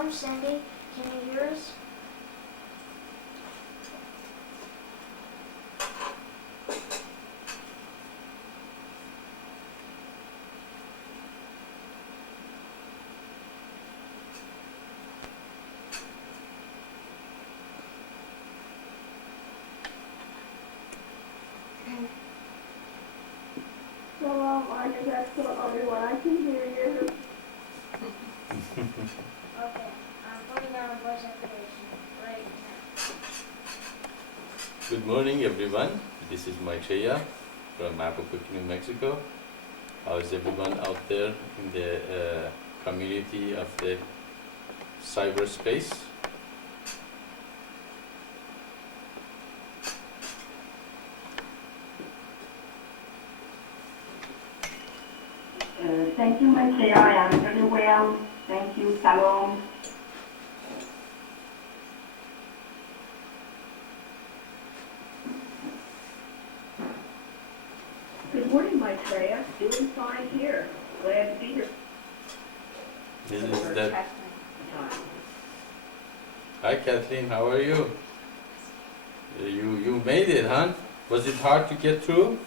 Shalom, Cindy. Can you hear us? Shalom, I just excellent everyone. I can hear you. Okay, I'm putting down a voice activation right now. Good morning, everyone. This is Maitreya from Albuquerque, New Mexico. How is everyone out there in the community of the cyberspace? Thank you, Maitreya. I am very well. Thank you, Shalom. Good morning, Maitreya. Doing fine here. Glad to be here. Is that... Hi, Kathleen. How are you? You made it, huh? Was it hard to get through?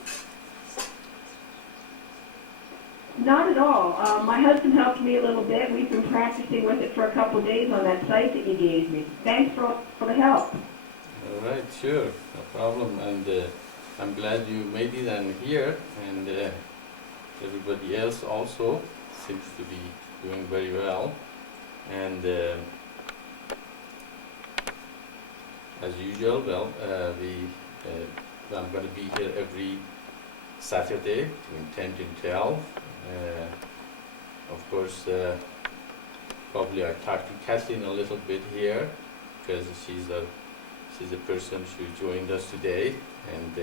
Not at all. My husband helped me a little bit. We've been practicing with it for a couple of days on that site that you gave me. Thanks for the help. All right, sure, no problem. And I'm glad you made it and here, and everybody else also seems to be doing very well. And as usual, I'm going to be here every Saturday between 10 to 12. Of course, probably I talked to Kathleen a little bit here because she's a person who joined us today, and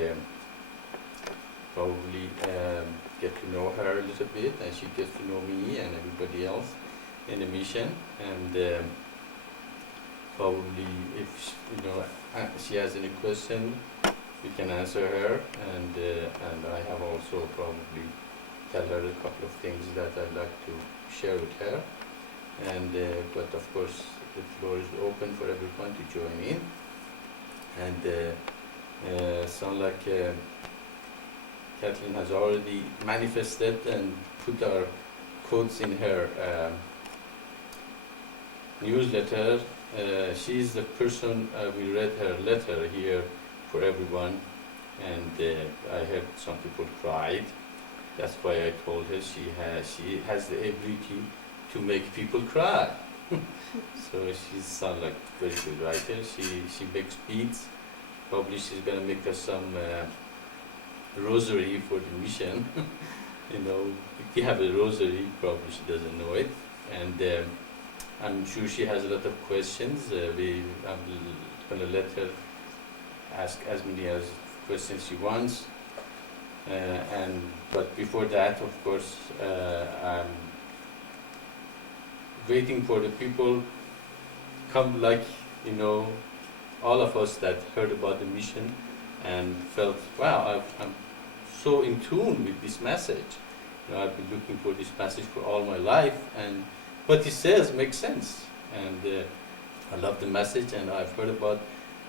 probably get to know her a little bit, and she gets to know me and everybody else in the mission. And probably if she has any question, we can answer her. And I have also probably tell her a couple of things that I'd like to share with her. And but of course, the floor is open for everyone to join in. And sound like Kathleen has already manifested and put our quotes in her newsletter. She's the person, we read her letter here for everyone, and I heard some people cried. That's why I told her she has the ability to make people cry. So she sounds like a very good writer. She makes beats. Probably she's gonna make us some rosary for the mission. If you have a rosary, probably she doesn't know it. And I'm sure she has a lot of questions. I'm gonna let her ask as many questions she wants. But before that, of course, I'm waiting for the people come, like all of us that heard about the mission and felt, wow, I'm so in tune with this message. I've been looking for this message for all my life, and what he says makes sense. And I love the message, and I've heard about,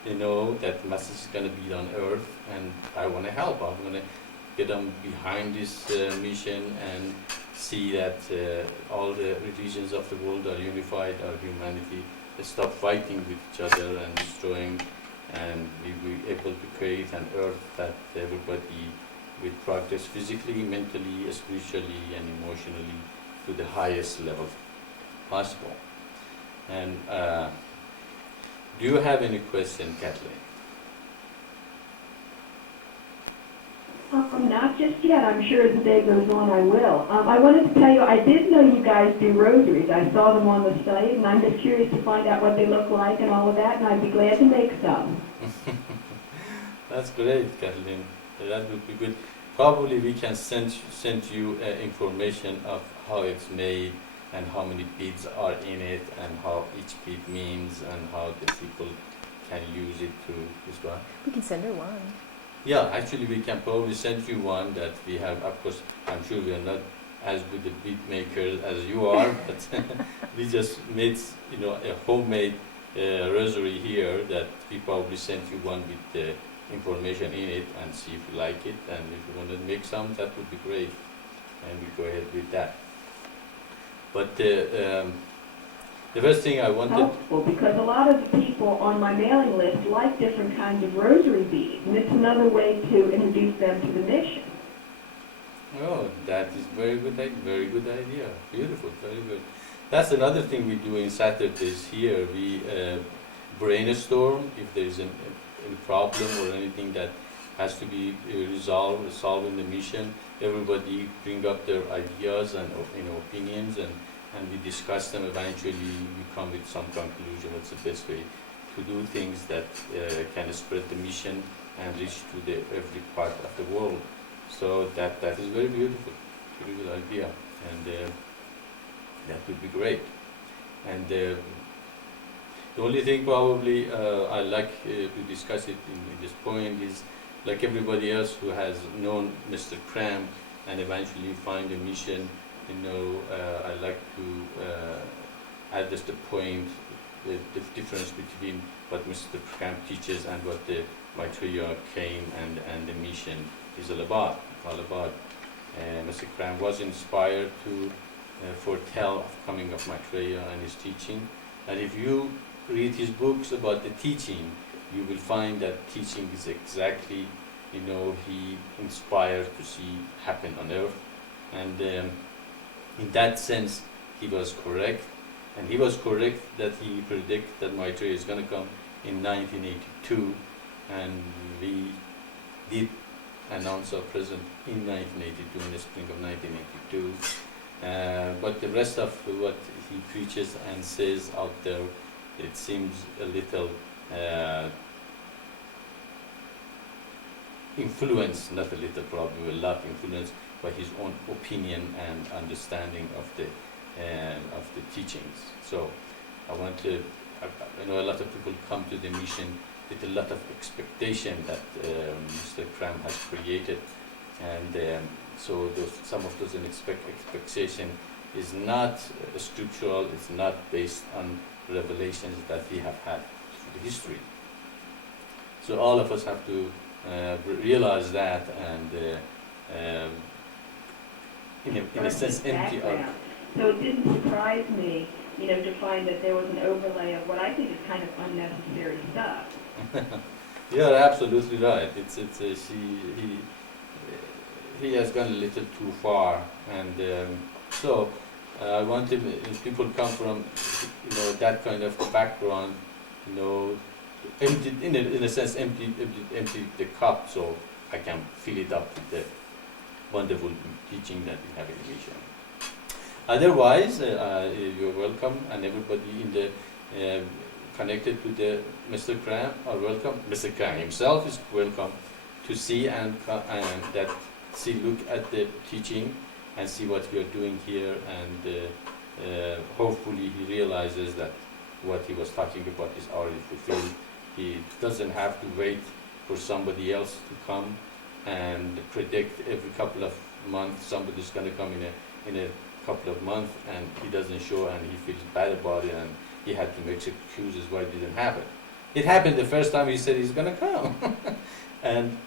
that message is going to be on earth, and I want to help. I'm going to get them behind this mission and see that all the religions of the world are unified, our humanity, they stop fighting with each other and destroying, and we be able to create an earth that everybody will progress physically, mentally, spiritually, and emotionally to the highest level possible. And do you have any question, Kathleen? Not just yet. I'm sure as the day goes on I will. I wanted to tell you, I did know you guys do rosaries. I saw them on the site, and I'm just curious to find out what they look like and all of that, and I'd be glad to make some. That's great, Kathleen. That would be good. Probably we can send you information of how it's made and how many beads are in it and how each bead means and how the people can use it to this one. We can send her one. Yeah, actually we can probably send you one that we have. Of course, I'm sure we are not as good a beat maker as you are, but we just made, a homemade rosary here that we probably sent you one with the information in it, and see if you like it, and if you want to make some, that would be great, and we go ahead with that. But the first thing I wanted... Helpful, because a lot of the people on my mailing list like different kinds of rosary beads, and it's another way to introduce them to the mission. Oh, that is very good idea. Beautiful, very good. That's another thing we do in Saturdays here. We brainstorm if there is a problem or anything that has to be solved in the mission. Everybody bring up their ideas and opinions, and we discuss them. Eventually we come with some conclusion. What's the best way to do things that can spread the mission and reach to every part of the world. So that is very beautiful, very good idea, and that would be great. And the only thing probably I like to discuss it in this point is, like everybody else who has known Mr. Cram and eventually find a mission, I like to add just the point, the difference between what Mr. Cram teaches and what the Maitreya came and the mission is all about. Mr. Cram was inspired to foretell of coming of Maitreya and his teaching. And if you read his books about the teaching, you will find that teaching is exactly, he inspired to see happen on earth. And in that sense, he was correct. And he was correct that he predicted that Maitreya is going to come in 1982. And we did announce our presence in 1982, in the spring of 1982. But the rest of what he preaches and says out there, it seems a little influenced, not a little, probably a lot influenced by his own opinion and understanding of the teachings. So I know a lot of people come to the mission with a lot of expectation that Mr. Cram has created, and so some of those expectation is not scriptural, it's not based on revelations that we have had through the history. So all of us have to realize that, and in a sense empty out. So it didn't surprise me, to find that there was an overlay of what I think is kind of unnecessary stuff. You're absolutely right. He has gone a little too far, and so I want people come from that kind of background, empty, in a sense empty the cup, so I can fill it up with the wonderful teaching that we have in the mission. Otherwise, you're welcome, and everybody in the connected to the Mr. Cram are welcome. Mr. Cram himself is welcome to see and look at the teaching and see what we are doing here, and hopefully he realizes that what he was talking about is already fulfilled. He doesn't have to wait for somebody else to come and predict every couple of months somebody's going to come in a couple of months, and he doesn't show, and he feels bad about it, and he had to make excuses why it didn't happen. It happened the first time he said he's going to come. And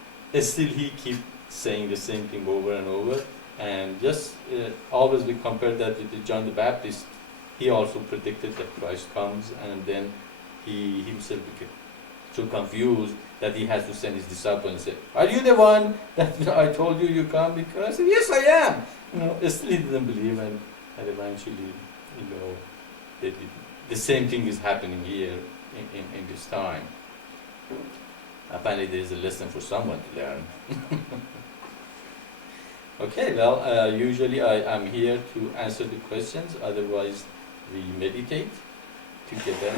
still he keeps saying the same thing over and over. And just always we compare that with John the Baptist. He also predicted that Christ comes, and then he himself became so confused that he has to send his disciples and say, "Are you the one that I told you come?" Because I said, "Yes, I am." Still he didn't believe, and eventually, the same thing is happening here in this time. Apparently there is a lesson for someone to learn. Okay, well, usually I am here to answer the questions, otherwise we meditate together.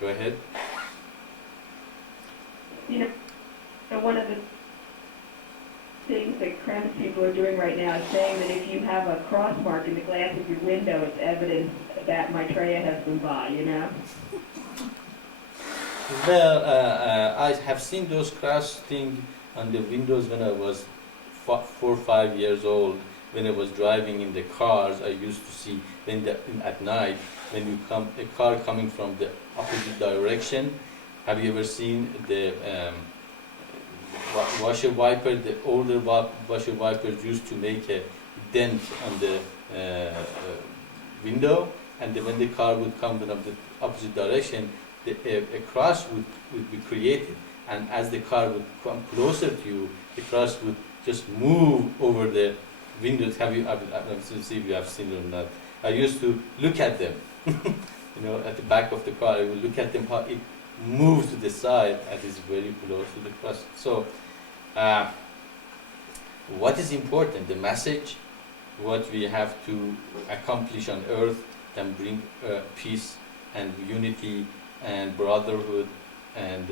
Go ahead. One of the things that Cram's people are doing right now is saying that if you have a cross mark in the glass of your window, it's evidence that Maitreya has been by, Well, I have seen those cross things on the windows when I was 4 or 5 years old, when I was driving in the cars, I used to see at night when a car coming from the opposite direction. Have you ever seen the washer wiper? The older washer wipers used to make a dent on the window, and when the car would come from the opposite direction, a cross would be created, and as the car would come closer to you, the cross would just move over the windows. Let's see if you have seen it or not. I used to look at them, at the back of the car. I would look at them how it moves to the side and is very close to the cross. So, what is important? The message, what we have to accomplish on earth, and bring peace and unity and brotherhood and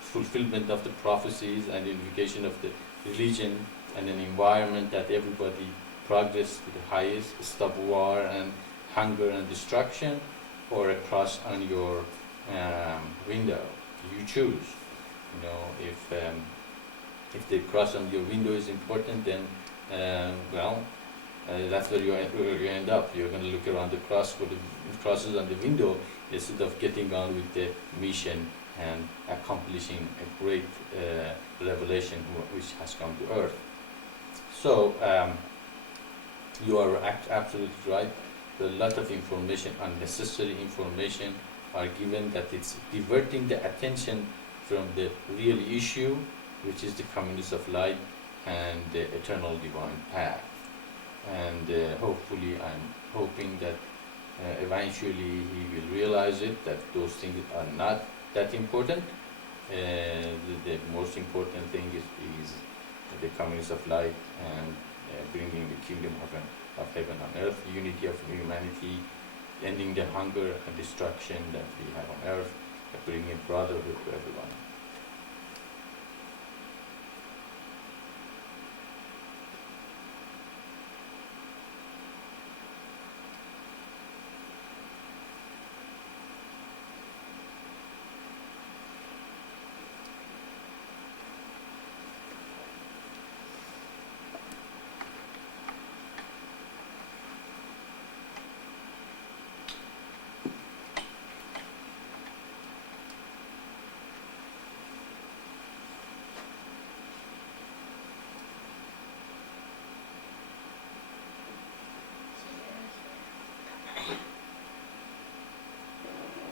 fulfillment of the prophecies and unification of the religion and an environment that everybody progress to the highest, stop war and hunger and destruction, or a cross on your window. You choose. If the cross on your window is important, then that's where you end up. You're going to look around the cross for the crosses on the window instead of getting on with the mission and accomplishing a great revelation which has come to earth. So you are absolutely right. There are a lot of information, unnecessary information are given, that it's diverting the attention from the real issue, which is the communist of light and the eternal divine path. And hopefully, I'm hoping that eventually he will realize it, that those things are not that important. The most important thing is the comings of light and bringing the kingdom of heaven on earth, unity of humanity, ending the hunger and destruction that we have on earth, bringing brotherhood to everyone.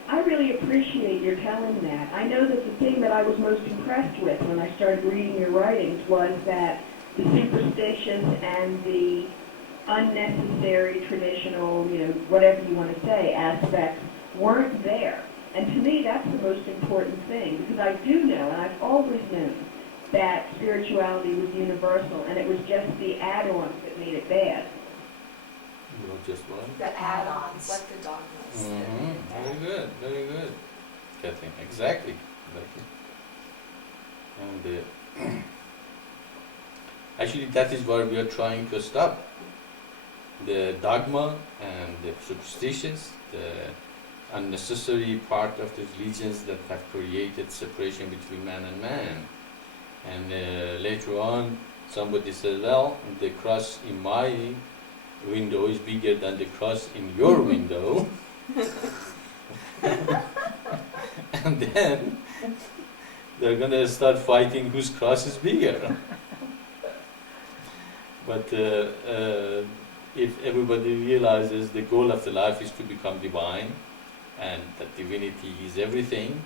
I really appreciate your telling that. I know that the thing that I was most impressed with when I started reading your writings was that the superstitious and the unnecessary traditional, whatever you want to say, aspects weren't there. And to me, that's the most important thing, because I do know, and I've always known, that spirituality was universal, and it was just the add-ons that made it bad. Not just one. The add-ons, like the dogmas. Very good, very good, Kathleen. Exactly. And actually, that is what we are trying to stop. The dogma and the superstitious, the unnecessary part of the religions that have created separation between man and man. And later on, somebody says, well, the cross in my window is bigger than the cross in your window. And then they're going to start fighting whose cross is bigger. But if everybody realizes the goal of the life is to become divine and that divinity is everything,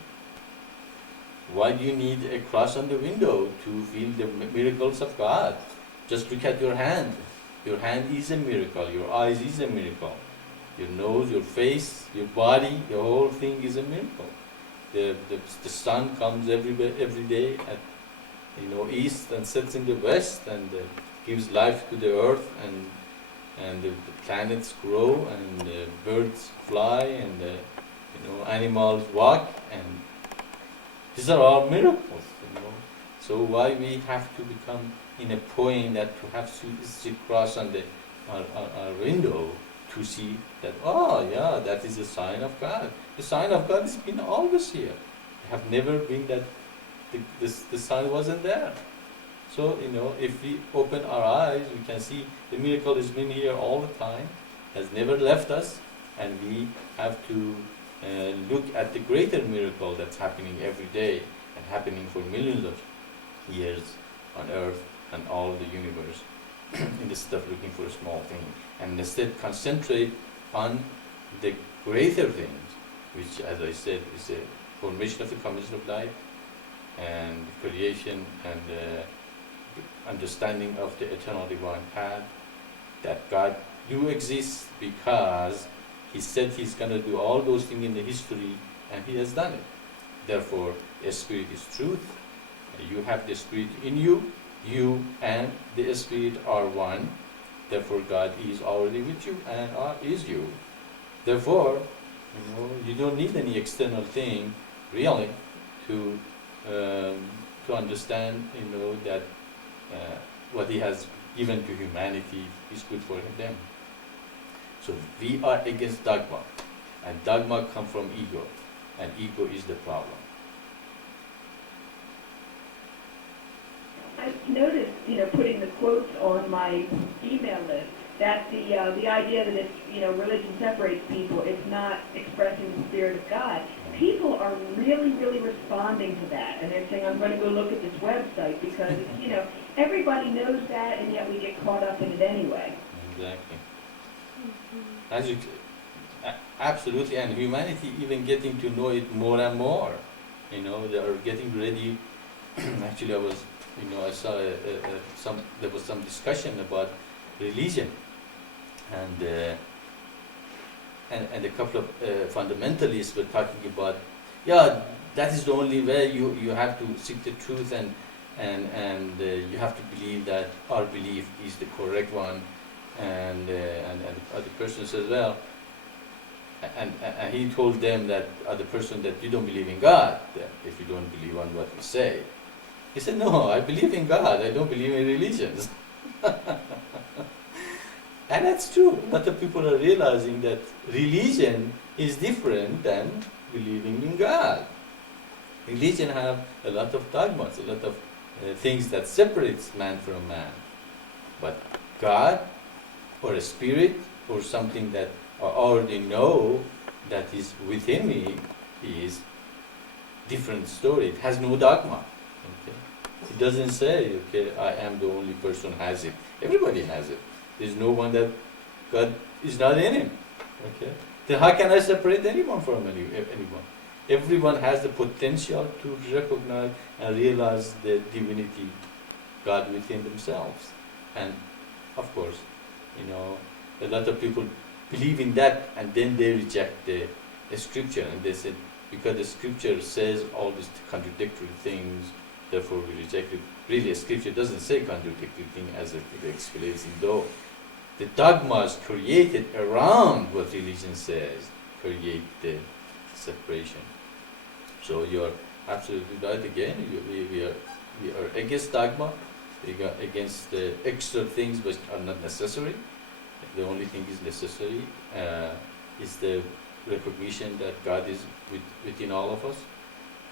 why do you need a cross on the window to feel the miracles of God? Just look at your hand. Your hand is a miracle. Your eyes is a miracle. Your nose, your face, your body, the whole thing is a miracle. The sun comes every day at east and sets in the west and gives life to the earth, and the planets grow and birds fly and animals walk, and these are all miracles. So why we have to become in a point that to have to cross on our window to see that, oh yeah, that is a sign of God. The sign of God has been always here. It have never been that the sign wasn't there. So, if we open our eyes, we can see the miracle has been here all the time, has never left us, and we have to look at the greater miracle that's happening every day and happening for millions of years on earth and all the universe instead of looking for a small thing, and instead concentrate on the greater things, which, as I said, is a formation of the composition of life and creation and understanding of the eternal divine path, that God do exist because He said He's going to do all those things in the history, and He has done it. Therefore, a Spirit is truth. You have the Spirit in you. You and the Spirit are one. Therefore, God is already with you and is you. Therefore, you don't need any external thing, really, to understand, that what He has given to humanity is good for them. So we are against dogma, and dogma comes from ego, and ego is the problem. I noticed, putting the quotes on my email list, that the idea that if, religion separates people, it's not expressing the Spirit of God. People are really, really responding to that, and they're saying, I'm going to go look at this website because, everybody knows that, and yet we get caught up in it anyway. Exactly. Absolutely, and humanity even getting to know it more and more. They are getting ready. Actually, I saw there was some discussion about religion, and a couple of fundamentalists were talking about, that is the only way. You have to seek the truth, and you have to believe that our belief is the correct one. And the other person says, well, and he told them, that other person, that you don't believe in God, that if you don't believe on what we say. He said, no, I believe in God, I don't believe in religions. And that's true. A lot of people are realizing that religion is different than believing in God. Religion have a lot of dogmas, a lot of things that separates man from man. But God, or a spirit, or something that I already know that is within me, is different story. It has no dogma. Okay? It doesn't say, okay, I am the only person who has it. Everybody has it. There's no one that God is not in him. Okay? Then how can I separate anyone from anyone? Everyone has the potential to recognize and realize the divinity, God within themselves. And of course, a lot of people believe in that, and then they reject the scripture, and they said, because the scripture says all these contradictory things, therefore we reject it. Really, a scripture doesn't say contradictory thing as it explains, though the dogmas created around what religion says create the separation. So you're absolutely right again. We are against dogma. We are against the extra things which are not necessary. The only thing is necessary is the recognition that God is within all of us.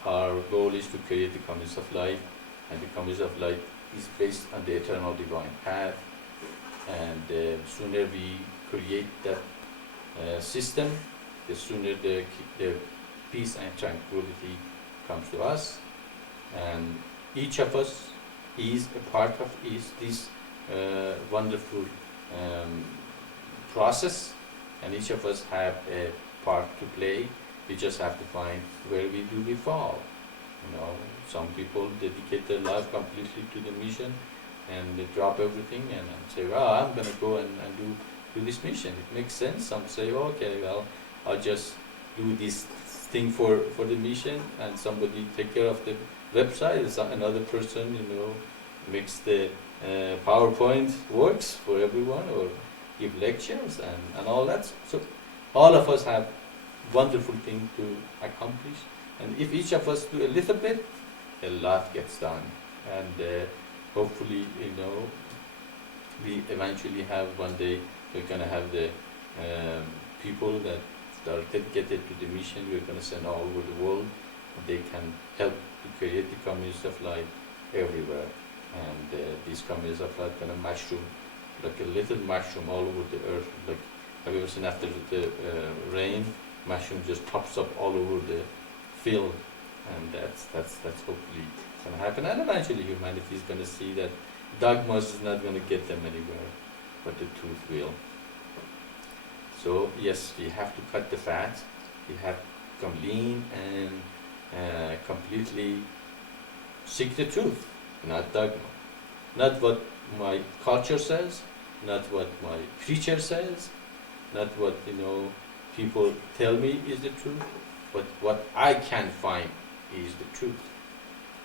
Our goal is to create the community of life, and the community of life is based on the eternal divine path. And the sooner we create that system, the sooner the peace and tranquility comes to us. And each of us is a part of this wonderful process, and each of us have a part to play. We just have to find where we fall. Some people dedicate their life completely to the mission, and they drop everything and say, well, I'm going to go and do this mission. It makes sense. Some say, okay, well, I'll just do this thing for the mission, and somebody take care of the website. Another person, makes the PowerPoint works for everyone, or give lectures and all that. So all of us have wonderful thing to accomplish, and if each of us do a little bit, a lot gets done. And hopefully, we eventually have one day, we're going to have the people that are dedicated to the mission. We're going to send all over the world. They can help to create the communities of life everywhere and these comets are like kind of mushroom, like a little mushroom all over the earth. Like, have you ever seen after the rain, mushroom just pops up all over the field, and that's hopefully going to happen. And eventually humanity is going to see that dogmas is not going to get them anywhere, but the truth will. So yes, we have to cut the fat. We have to become lean and completely seek the truth, not dogma. Not what my culture says, not what my preacher says, not what people tell me is the truth, but what I can find is the truth.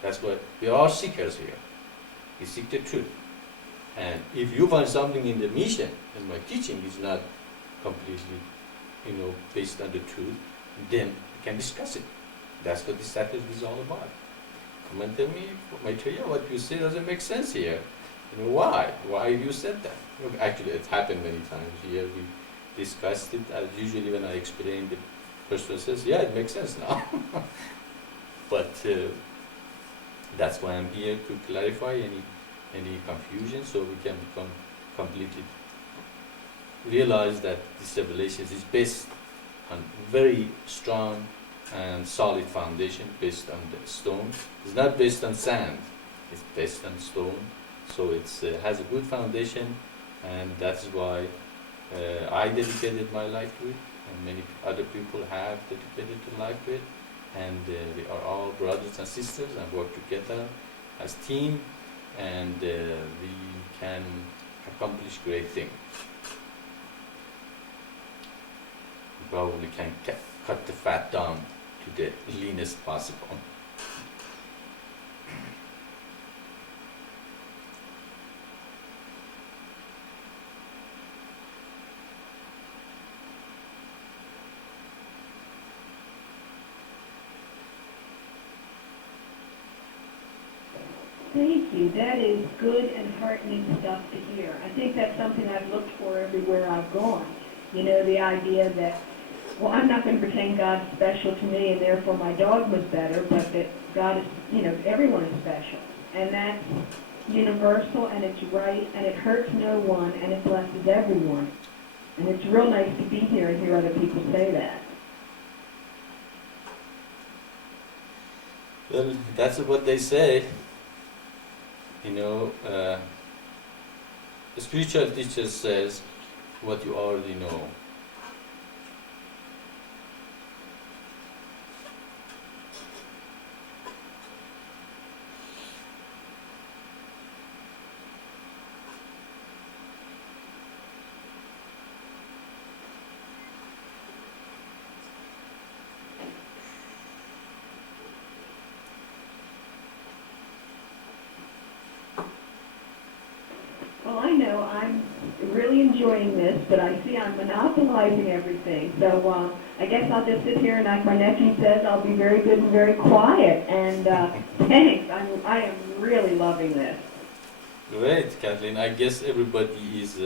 That's what we are seekers here. We seek the truth. And if you find something in the mission and my teaching is not completely, based on the truth, then we can discuss it. That's what this Saturday is all about. Come and tell me, Maitreya, what you say doesn't make sense here. Why? Why you said that? Actually, it happened many times here. We discussed it. Usually when I explain, the person says, yeah, it makes sense now. But that's why I'm here, to clarify any confusion, so we can become completely realize that this revelation is based on very strong and solid foundation, based on the stone. It's not based on sand, it's based on stone. So it has a good foundation, and that's why I dedicated my life to it, and many other people have dedicated their life to it, and we are all brothers and sisters and work together as team, and we can accomplish great things. We probably can cut the fat down to the leanest possible. Thank you. That is good and heartening stuff to hear. I think that's something I've looked for everywhere I've gone. The idea that, well, I'm not going to pretend God's special to me and therefore my dogma's better, but that God is, everyone is special. And that's universal, and it's right, and it hurts no one, and it blesses everyone. And it's real nice to be here and hear other people say that. Well, that's what they say. The spiritual teacher says what you already know. Well, I know I'm really enjoying this, but I see I'm monopolizing everything. So I guess I'll just sit here and, like my nephew says, I'll be very good and very quiet. And thanks. I am really loving this. Great, Kathleen. I guess everybody is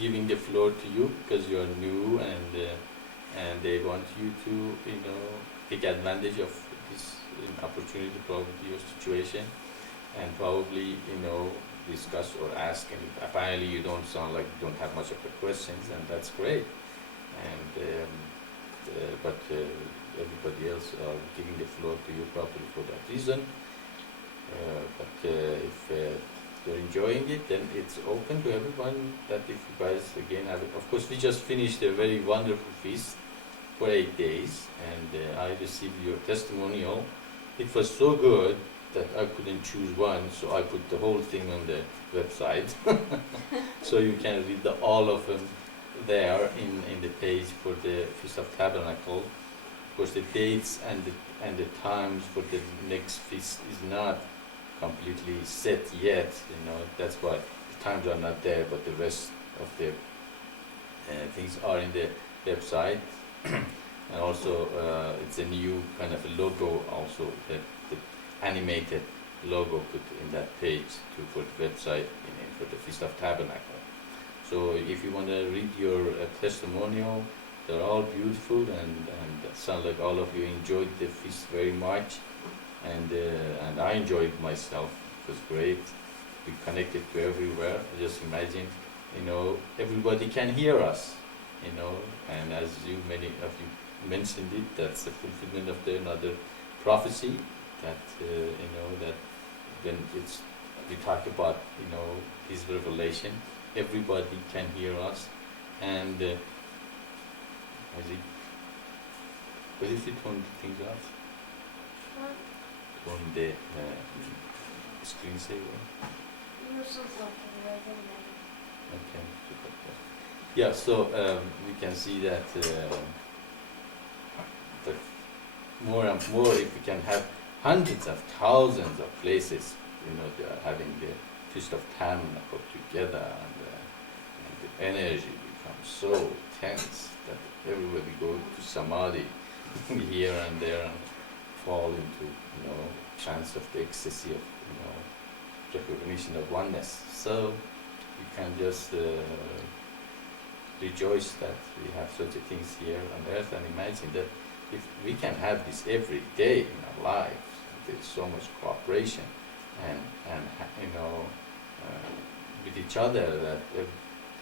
giving the floor to you because you are new, and they want you to take advantage of this opportunity, probably your situation, and probably discuss or ask. And apparently you don't sound like you don't have much of the questions, and that's great. And but everybody else are giving the floor to you probably for that reason. But if you're enjoying it, then it's open to everyone. That if you guys again have it. Of course, we just finished a very wonderful feast for 8 days, and I received your testimonial. It was so good that I couldn't choose one, so I put the whole thing on the website. So you can read all of them there in the page for the Feast of Tabernacle. Of course, the dates and the times for the next feast is not completely set yet. That's why the times are not there, but the rest of the things are in the website. And also, it's a new kind of a logo also, the animated logo put in that page for the website for the Feast of Tabernacle. So if you want to read your testimonial, they're all beautiful, and sound like all of you enjoyed the feast very much, and I enjoyed myself was great. We connected to everywhere. Just imagine, everybody can hear us, and as many of you mentioned it, that's the fulfillment of another prophecy that, that when we talk about, his revelation, everybody can hear us, and what is it turn things off? What? Turn the screensaver. You're so lucky, I didn't know. Okay. Yeah, so we can see that more and more, if we can have hundreds of thousands of places, they are having the Feast of Tabernacle put together, and the energy becomes so tense that everybody goes to samadhi here and there and fall into, trance of the ecstasy of, recognition of oneness. So we can just rejoice that we have such a things here on earth, and imagine that if we can have this every day in our lives, there's so much cooperation and with each other, that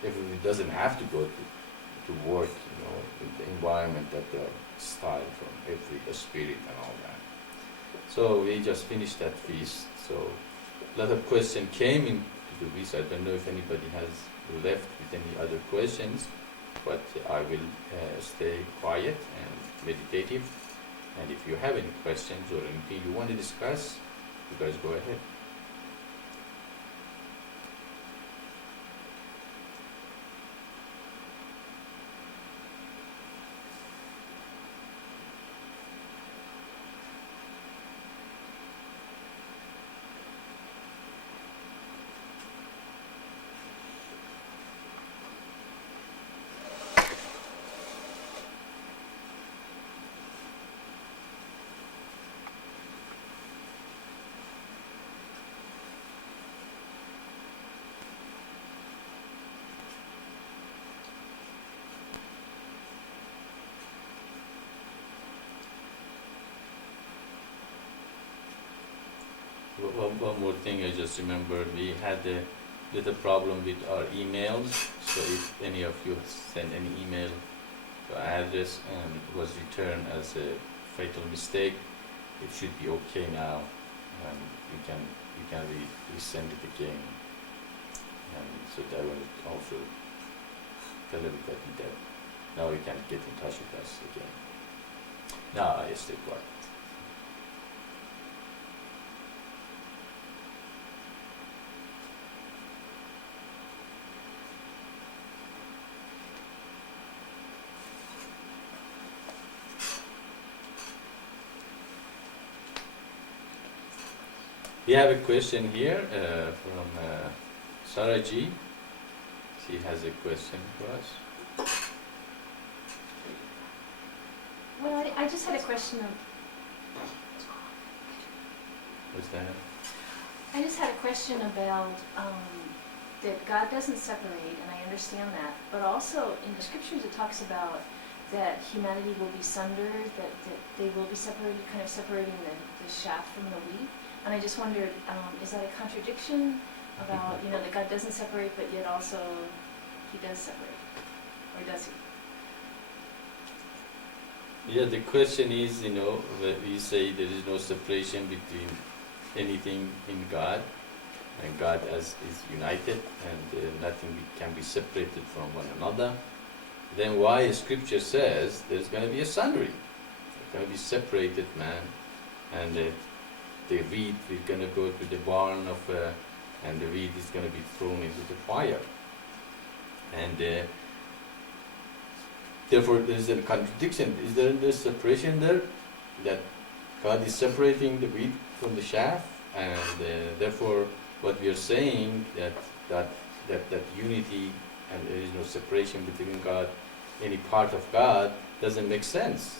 everybody doesn't have to go to work, in the environment that they are styled from every spirit and all that. So we just finished that feast. So a lot of questions came into the feast. I don't know if anybody has left with any other questions, but I will stay quiet and meditative. And if you have any questions or anything you want to discuss, you guys go ahead. One more thing I just remembered, we had a little problem with our emails, so if any of you send any email to our address and it was returned as a fatal mistake, it should be okay now, and you can resend it again. And so that will also tell everybody that now you can get in touch with us again. Now I stay quiet. We have a question here from Sarah G. She has a question for us. Well, I just had a question of, What's that? I just had a question about that God doesn't separate, and I understand that, but also in the scriptures it talks about that humanity will be sundered, that they will be separated, kind of separating the chaff from the wheat. And I just wondered, is that a contradiction about, that God doesn't separate, but yet also He does separate? Or does He? Yeah, the question is, that we say there is no separation between anything in God, and God is united, and nothing can be separated from one another. Then why Scripture says there's going to be a sundering? There's going to be separated man, and the wheat is going to go to the barn and the wheat is going to be thrown into the fire. And therefore there is a contradiction. Is there a separation there? That God is separating the wheat from the chaff, and therefore what we are saying that unity and there is no separation between God, any part of God, doesn't make sense.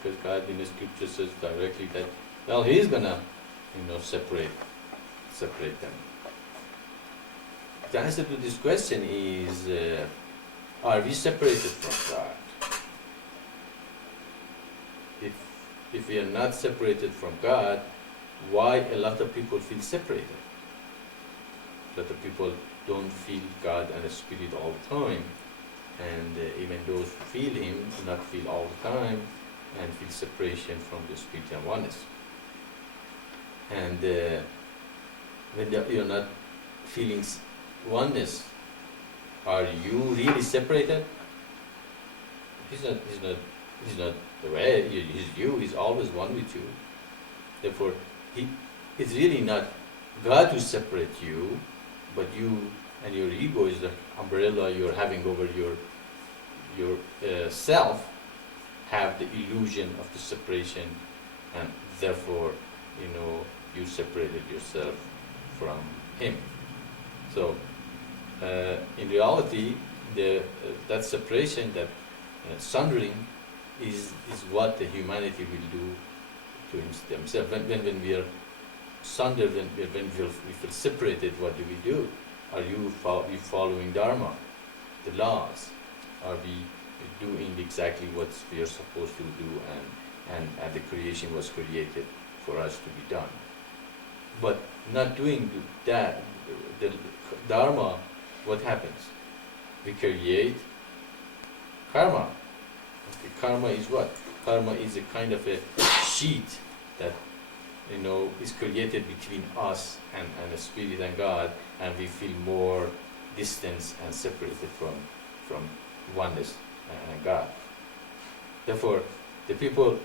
Because God in the Scripture says directly that, well, He is going to separate them. The answer to this question is, are we separated from God? If we are not separated from God, why a lot of people feel separated? that the people don't feel God and the Spirit all the time, and even those who feel Him do not feel all the time, and feel separation from the Spirit and oneness. And when you're not feeling oneness, are you really separated? He's not the way. He's you. He's always one with you. Therefore, it's really not God who separates you, but you and your ego is the umbrella you're having over your self, have the illusion of the separation, and therefore, you separated yourself from Him. So, in reality, that separation, that sundering, is what the humanity will do to themselves. When we are sundered, when we feel separated, what do? Are you following Dharma, the laws? Are we doing exactly what we are supposed to do, and the creation was created for us to be done? But not doing that, the Dharma, what happens? We create karma. Okay, karma is what? Karma is a kind of a sheet that is created between us and the Spirit and God, and we feel more distance and separated from oneness and God. Therefore, the people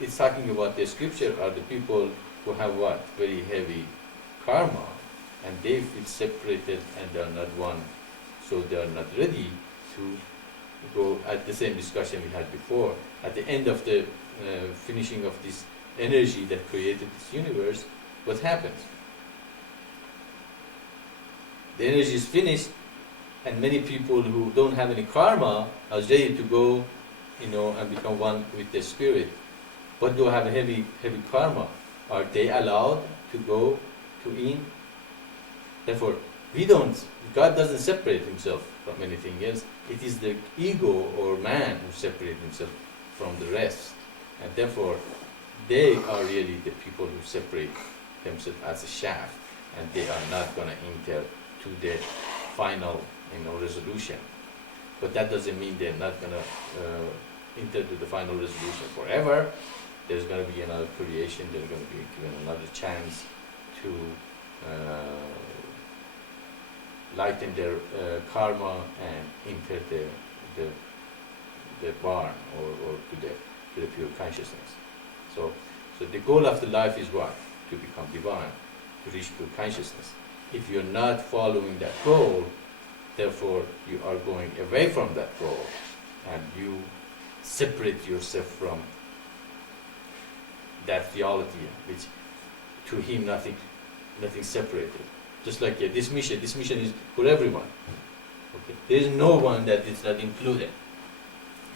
it's talking about the scripture are the people who have what? Very heavy karma, and they feel separated and they are not one, so they are not ready to go at the same discussion we had before. At the end of the finishing of this energy that created this universe, what happens? The energy is finished, and many people who don't have any karma are ready to go, and become one with the Spirit, but do have a heavy karma. Are they allowed to go to in? Therefore, God doesn't separate Himself from anything else. It is the ego or man who separates himself from the rest, and therefore they are really the people who separate themselves as a shaft, and they are not going to enter to the final resolution. But that doesn't mean they're not going to enter to the final resolution forever. There's going to be another creation, they're going to be given another chance to lighten their karma and enter the barn or to the pure consciousness. So the goal of the life is what? To become divine, to reach pure consciousness. If you're not following that goal, therefore you are going away from that goal, and you separate yourself from that reality, which to Him nothing separated. Just like this mission is for everyone. Okay? There is no one that is not included.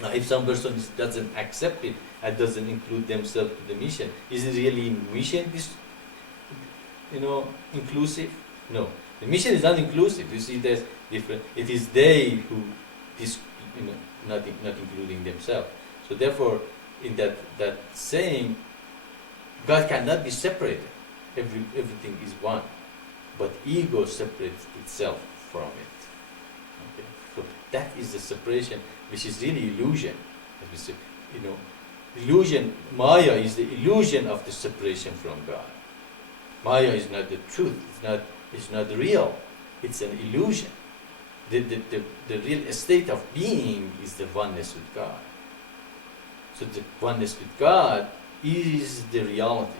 Now, if some person doesn't accept it and doesn't include themselves to the mission, is it really mission? This, inclusive? No, the mission is not inclusive. You see, there's different. It is they who, not including themselves. So therefore, in that saying, God cannot be separated. Everything is one, but ego separates itself from it. Okay? So that is the separation, which is really illusion. As we say, illusion. Maya is the illusion of the separation from God. Maya is not the truth. It's not real. It's an illusion. The real state of being is the oneness with God. So the oneness with God is the reality.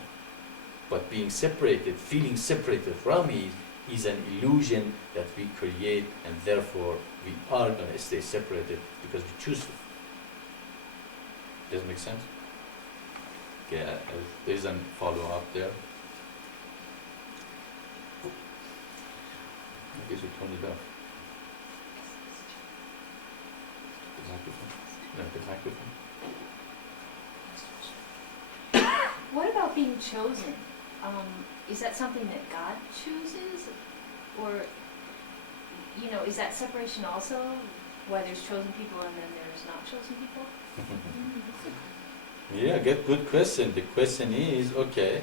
But being separated, feeling separated from it, is an illusion that we create, and therefore we are going to stay separated because we choose to. Does it make sense? Okay, there's a follow-up there. I guess we turn it off. The microphone. No, the microphone. What about being chosen? Is that something that God chooses? Or, is that separation also? Why there's chosen people and then there's not chosen people? Yeah, good question. The question is, okay,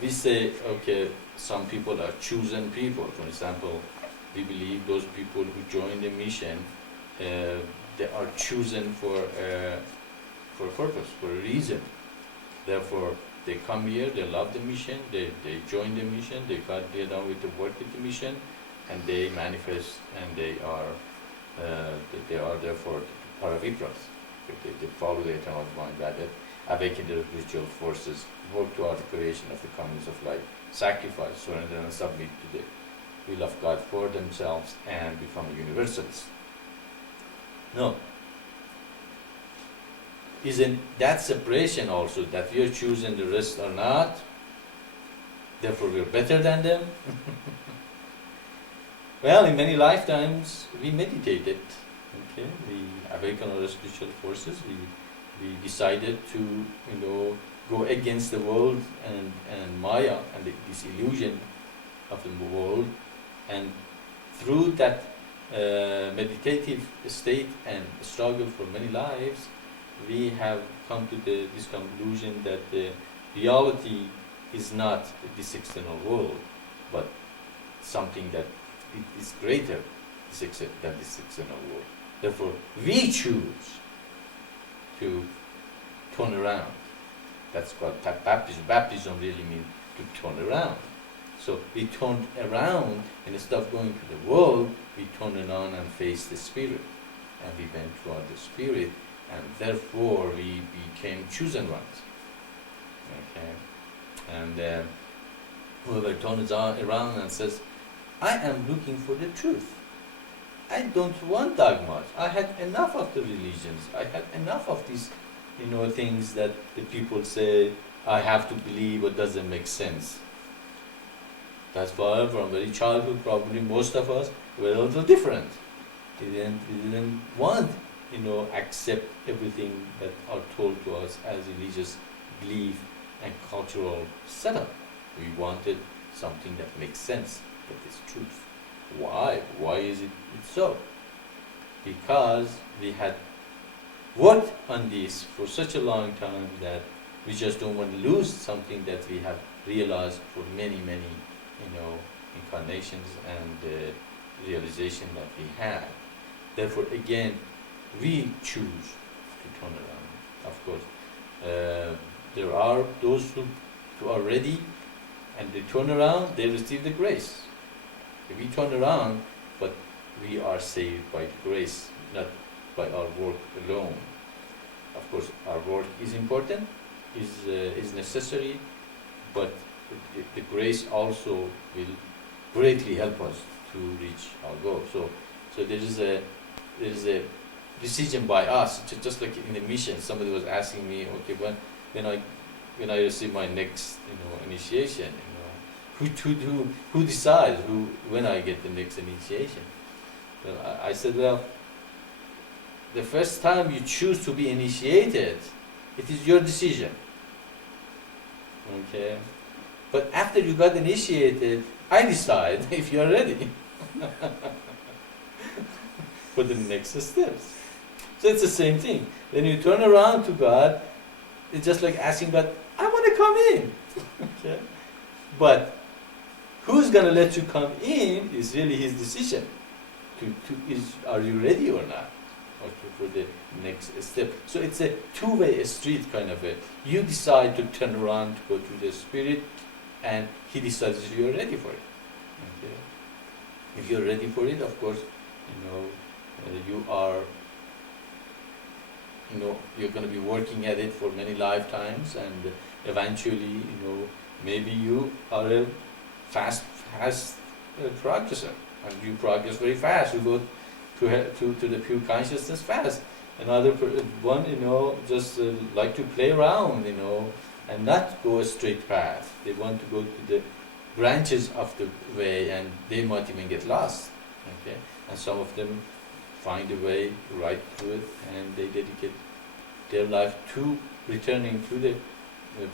We say, okay, some people are chosen people. For example, we believe those people who join the mission, they are chosen for a purpose, for a reason. Therefore, they come here, they love the mission, they join the mission, they get on with the work with the mission, and they manifest, and they are therefore paravipras. They follow the eternal divine God that awaken the spiritual forces, work toward the creation of the communities of light, sacrifice, surrender, and submit to the will of God for themselves and become universalists. No. Isn't that separation also, that we are choosing, the rest are not, therefore we are better than them? Well, in many lifetimes we meditated, okay? We awakened our spiritual forces, we decided to, go against the world and Maya and this illusion of the world, and through that meditative state and struggle for many lives, we have come to this conclusion that the reality is not this external world, but something that is greater than this external world. Therefore, we choose to turn around. That's called baptism. Baptism really means to turn around. So we turned around, and instead of going to the world, we turned around and faced the Spirit. And we went toward the Spirit, and therefore we became chosen ones. Okay? And whoever turns around and says, I am looking for the truth. I don't want dogmas. I had enough of the religions. I had enough of these, things that the people say I have to believe but doesn't make sense. That's why from very childhood, probably most of us were a little different. We didn't want, accept everything that are told to us as religious belief and cultural setup. We wanted something that makes sense, that is truth. Why? Why is it so? Because we had worked on this for such a long time that we just don't want to lose something that we have realized for many, many, incarnations and realization that we had. Therefore, again, we choose to turn around. Of course, there are those who are ready and they turn around, they receive the grace. If we turn around, but we are saved by grace, not by our work alone. Of course, our work is important, is necessary, but the grace also will greatly help us to reach our goal. So there is a decision by us, just like in the mission. Somebody was asking me, okay, when I receive my next, initiation, who decides when I get the next initiation? Well, I said, well, the first time you choose to be initiated, it is your decision. Okay? But after you got initiated, I decide if you are ready for the next steps. So it's the same thing. When you turn around to God, it's just like asking God, I want to come in. Okay? But who's going to let you come in is really His decision. Are you ready or not? For the next step. So it's a two-way street kind of a. You decide to turn around to go to the Spirit, and He decides if you're ready for it. Okay? If you're ready for it, of course, you are. You're going to be working at it for many lifetimes, and eventually, maybe you are a fast progresser, and you progress very fast. You go to the pure consciousness fast. Another one, just like to play around, and not go a straight path. They want to go to the branches of the way, and they might even get lost. Okay, and some of them find a way right through it, and they dedicate their life to returning to the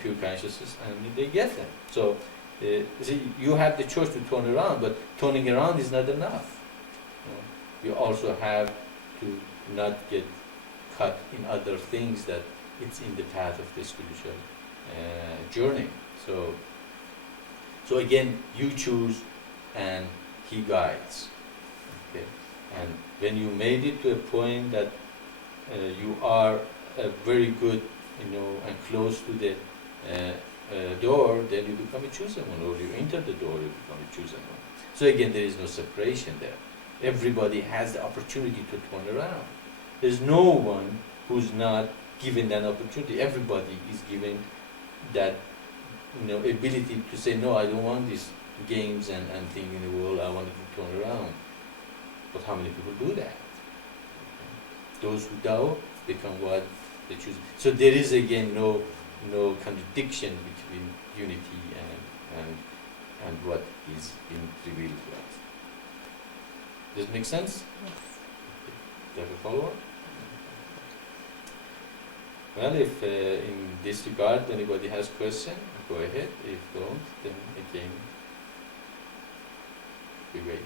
pure consciousness, and they get them. So, see, you have the choice to turn around, but turning around is not enough. You also have to not get caught in other things that it's in the path of the spiritual journey. So So again, you choose and he guides. Okay? And when you made it to a point that you are very good, and close to the door, then you become a chosen one, or you enter the door, you become a chosen one. So again, there is no separation there. Everybody has the opportunity to turn around. There's no one who's not given that opportunity. Everybody is given that ability to say, no, I don't want these games and thing in the world, I want it to turn around. But how many people do that? Those who doubt become what they choose. So there is again no contradiction between unity and what is being revealed to us. Does it make sense? Yes. Do you have a follow-up? Well, if in this regard anybody has question, go ahead. If don't, then again, we wait.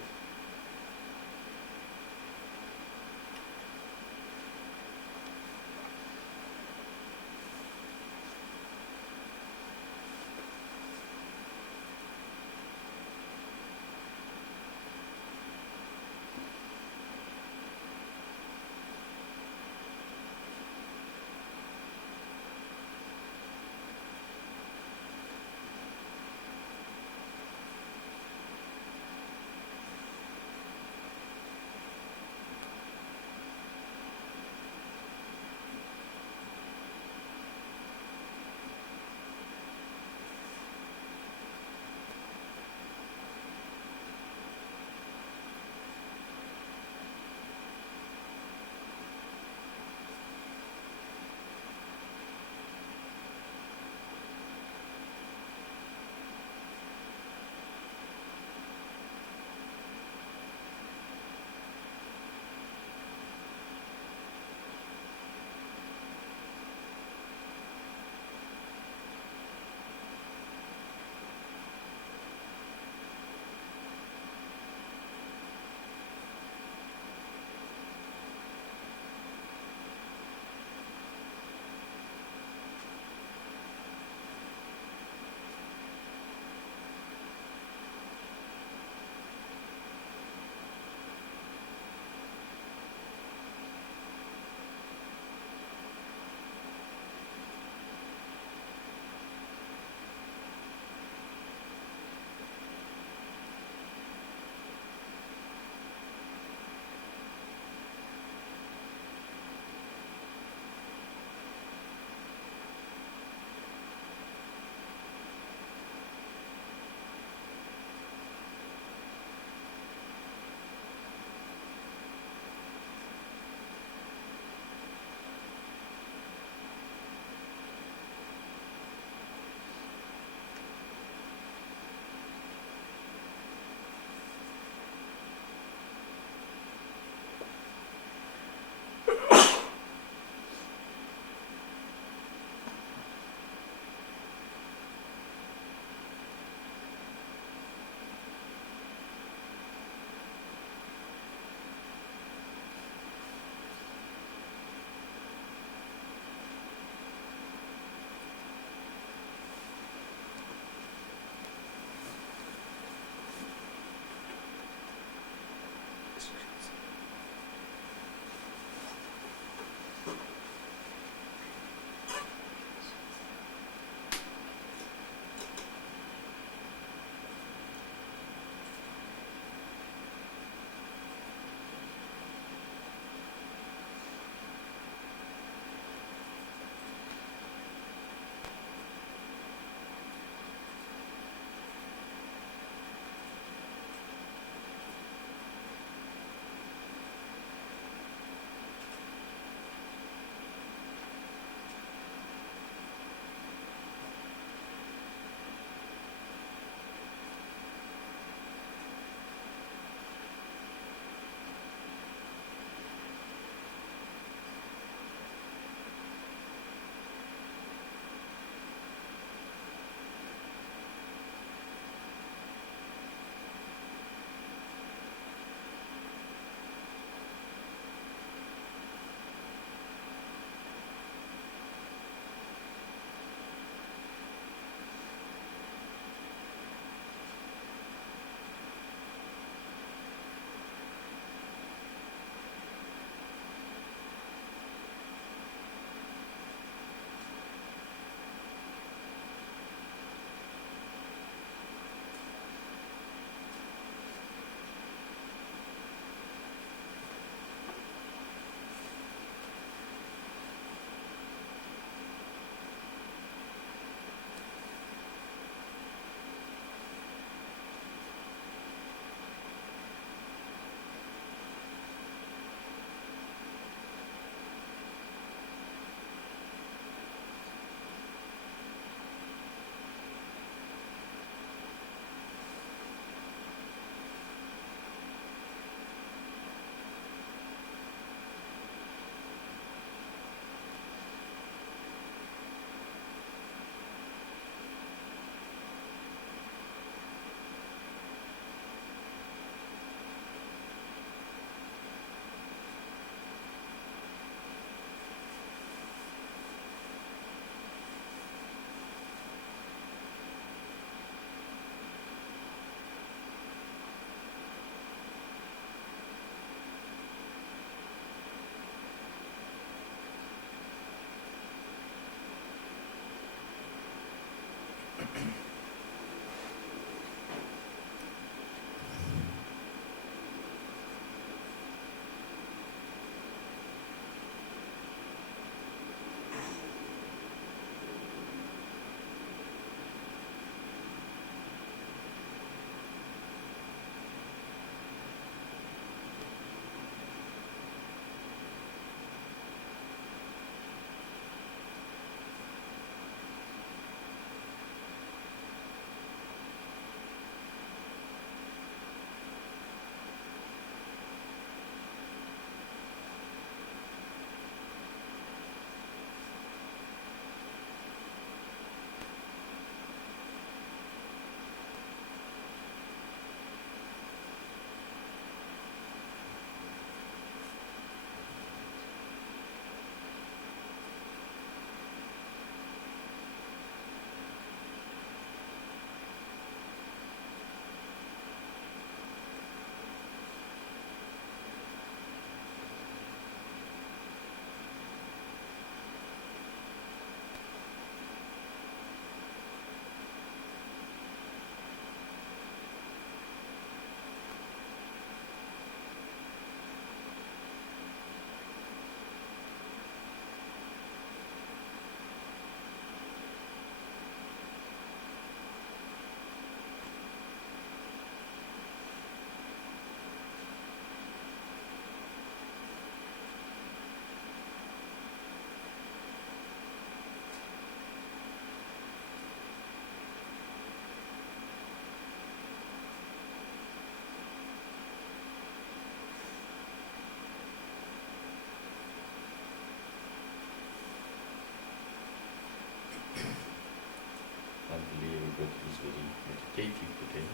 everybody is very meditative today,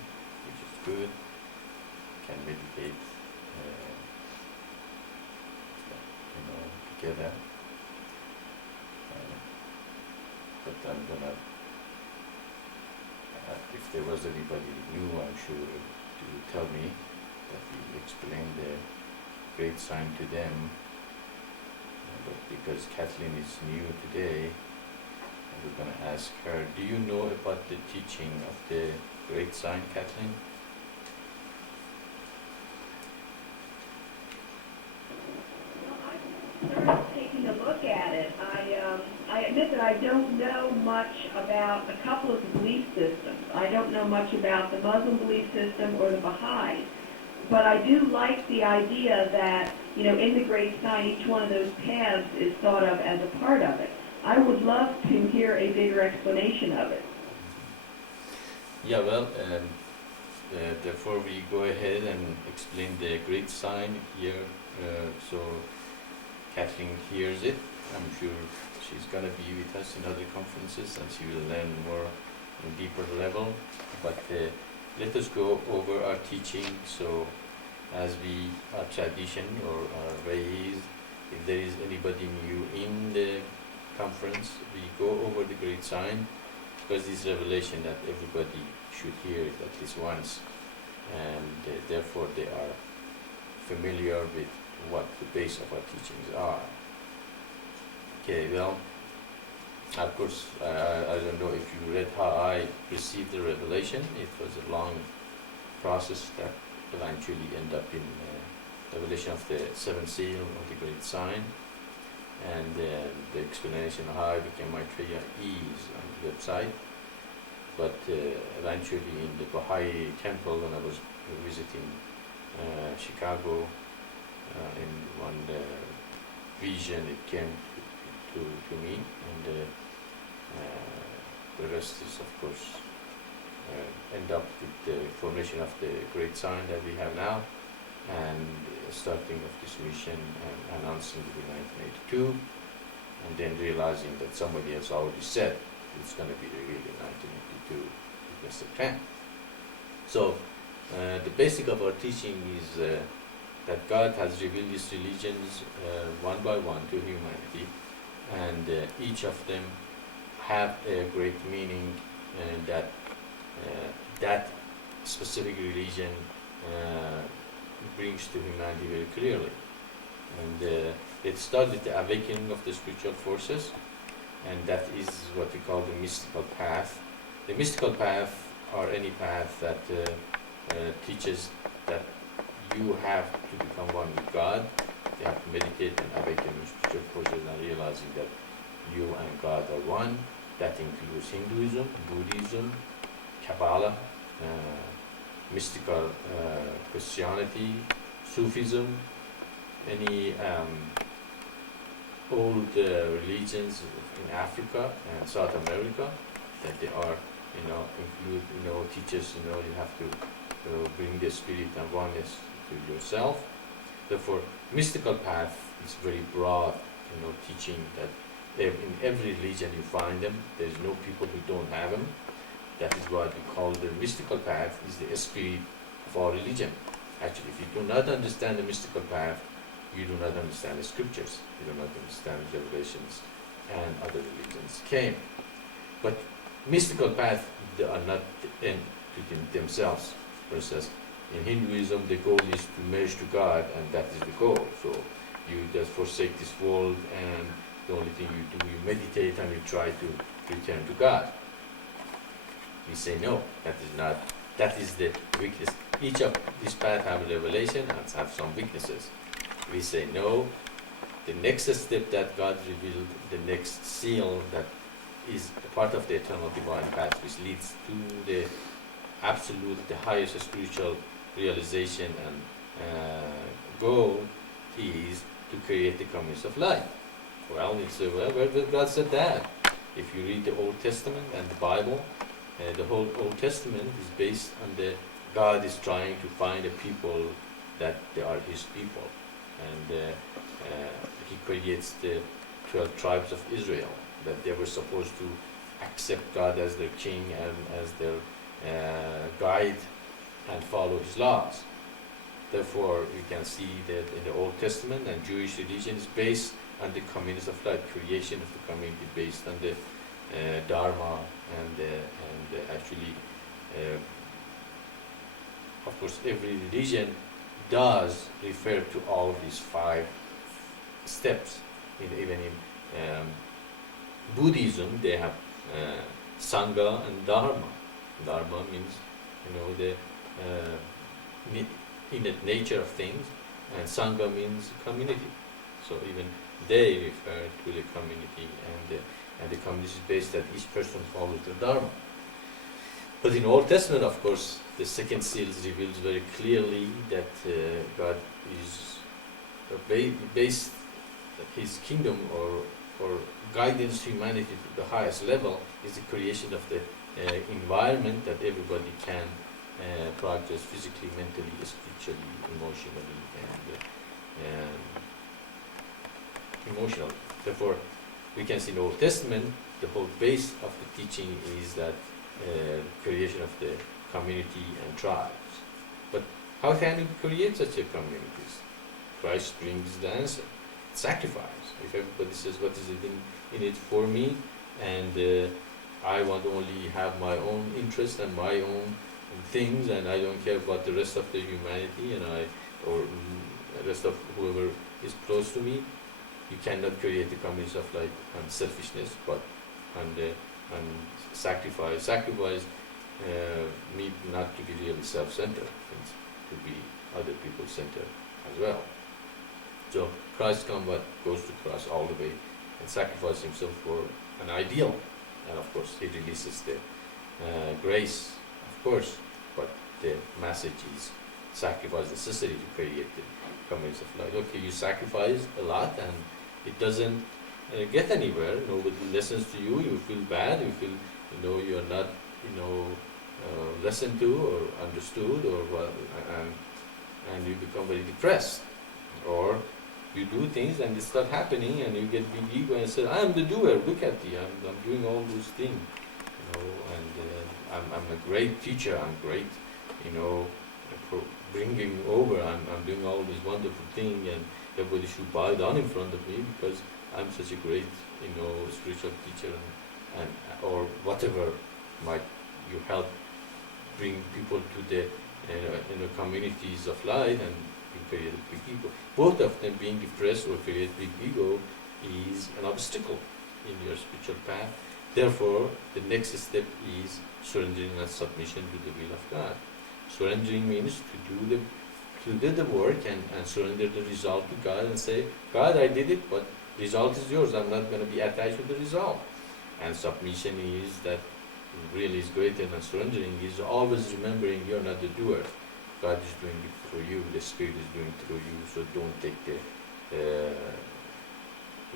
which is good. Can meditate, together. But I'm gonna, if there was anybody new, I'm sure you would tell me that we explained the great sign to them. But because Kathleen is new today, we're going to ask her, do you know about the teaching of the great sign, Kathleen? Well, I started taking a look at it. I admit that I don't know much about a couple of the belief systems. I don't know much about the Muslim belief system or the Baha'i. But I do like the idea that, in the great sign, each one of those paths is thought of as a part of it. I would love to hear a bigger explanation of it. Yeah, well, therefore we go ahead and explain the great sign here, so Kathleen hears it. I'm sure she's going to be with us in other conferences and she will learn more on a deeper level. But let us go over our teaching. So as we are tradition or are raised, if there is anybody new in the conference, we go over the great sign because this revelation that everybody should hear it at least once, and therefore they are familiar with what the base of our teachings are. Okay, well, of course, I don't know if you read how I received the revelation. It was a long process that eventually ended up in revelation of the seventh seal of the great sign. And the explanation of how I became Maitreya is on the website. But eventually in the Baha'i temple, when I was visiting Chicago, in one vision it came to me, and the rest is of course end up with the formation of the great sign that we have now, and starting of this mission and announcing it in 1982, and then realizing that somebody has already said it's going to be revealed in 1982 with Mr. Kran. So the basic of our teaching is that God has revealed these religions one by one to humanity, and each of them have a great meaning, and that specific religion brings to humanity very clearly. And it started with the awakening of the spiritual forces, and that is what we call the mystical path. The mystical path, or any path that teaches that you have to become one with God. You have to meditate and awaken your spiritual forces and realizing that you and God are one. That includes Hinduism, Buddhism, Kabbalah, mystical Christianity, Sufism, any old religions in Africa and South America, that they are, include, teachers, you have to bring the spirit and oneness to yourself. Therefore, mystical path is very broad, teaching that in every religion you find them. There is no people who don't have them. That is what we call the mystical path, is the spirit of our religion. Actually, if you do not understand the mystical path, you do not understand the scriptures. You do not understand the revelations and other religions came. But mystical path, they are not the end to themselves. For instance, in Hinduism, the goal is to merge to God, and that is the goal. So you just forsake this world, and the only thing you do, you meditate and you try to return to God. We say no, that is the weakness. Each of these paths have a revelation and have some weaknesses. We say no. The next step that God revealed, the next seal that is a part of the eternal divine path, which leads to the absolute, the highest spiritual realization and goal, is to create the community of light. Well, where did God said that? If you read the Old Testament and the Bible, the whole Old Testament is based on the God is trying to find a people that they are His people, and He creates the 12 tribes of Israel, that they were supposed to accept God as their king and as their guide and follow His laws. Therefore, we can see that in the Old Testament and Jewish religion is based on the communities of life, creation of the community based on the Dharma and actually, of course, every religion does refer to all of these 5 steps. Even in Buddhism, they have Sangha and Dharma. Dharma means, the innate nature of things, and Sangha means community. So even they refer to the community, and the community is based that each person follows the Dharma. But in Old Testament, of course, the second seal reveals very clearly that God is based His kingdom or guidance humanity to the highest level is the creation of the environment that everybody can progress physically, mentally, spiritually, emotionally, and emotionally. Therefore, we can see in the Old Testament, the whole base of the teaching is that creation of the community and tribes. But how can you create such a communities? Christ brings the answer: sacrifice. If everybody says, "What is it in it for me?" and I want to only have my own interest and my own things, and I don't care about the rest of the humanity, or the rest of whoever is close to me, you cannot create the communities of life on selfishness, but on sacrifice. Sacrifice means not to be really self-centered, means to be other people-centered as well. So Christ goes to cross all the way and sacrifices Himself for an ideal, and of course He releases the grace, of course, but the message is sacrifice necessary to create the communities of life. Okay, you sacrifice a lot and it doesn't get anywhere. Nobody listens to you. You feel bad. You feel you are not listened to or understood, and you become very depressed. Or you do things and it starts happening, and you get big ego and say, "I am the doer. Look at me. I'm doing all those things, and I'm a great teacher. I'm great, for bringing over. I'm doing all these wonderful things, and everybody should bow down in front of me because I'm such a great, spiritual teacher, and or whatever might you help bring people to the communities of light, and you create a big ego. Both of them being depressed or create big ego is an obstacle in your spiritual path. Therefore, the next step is surrendering and submission to the will of God. Surrendering means to do the work and surrender the result to God and say, "God, I did it, but result is yours. I'm not going to be attached to the result." And submission is that really is greater than surrendering, is always remembering you're not the doer. God is doing it for you. The Spirit is doing it through you. So don't take the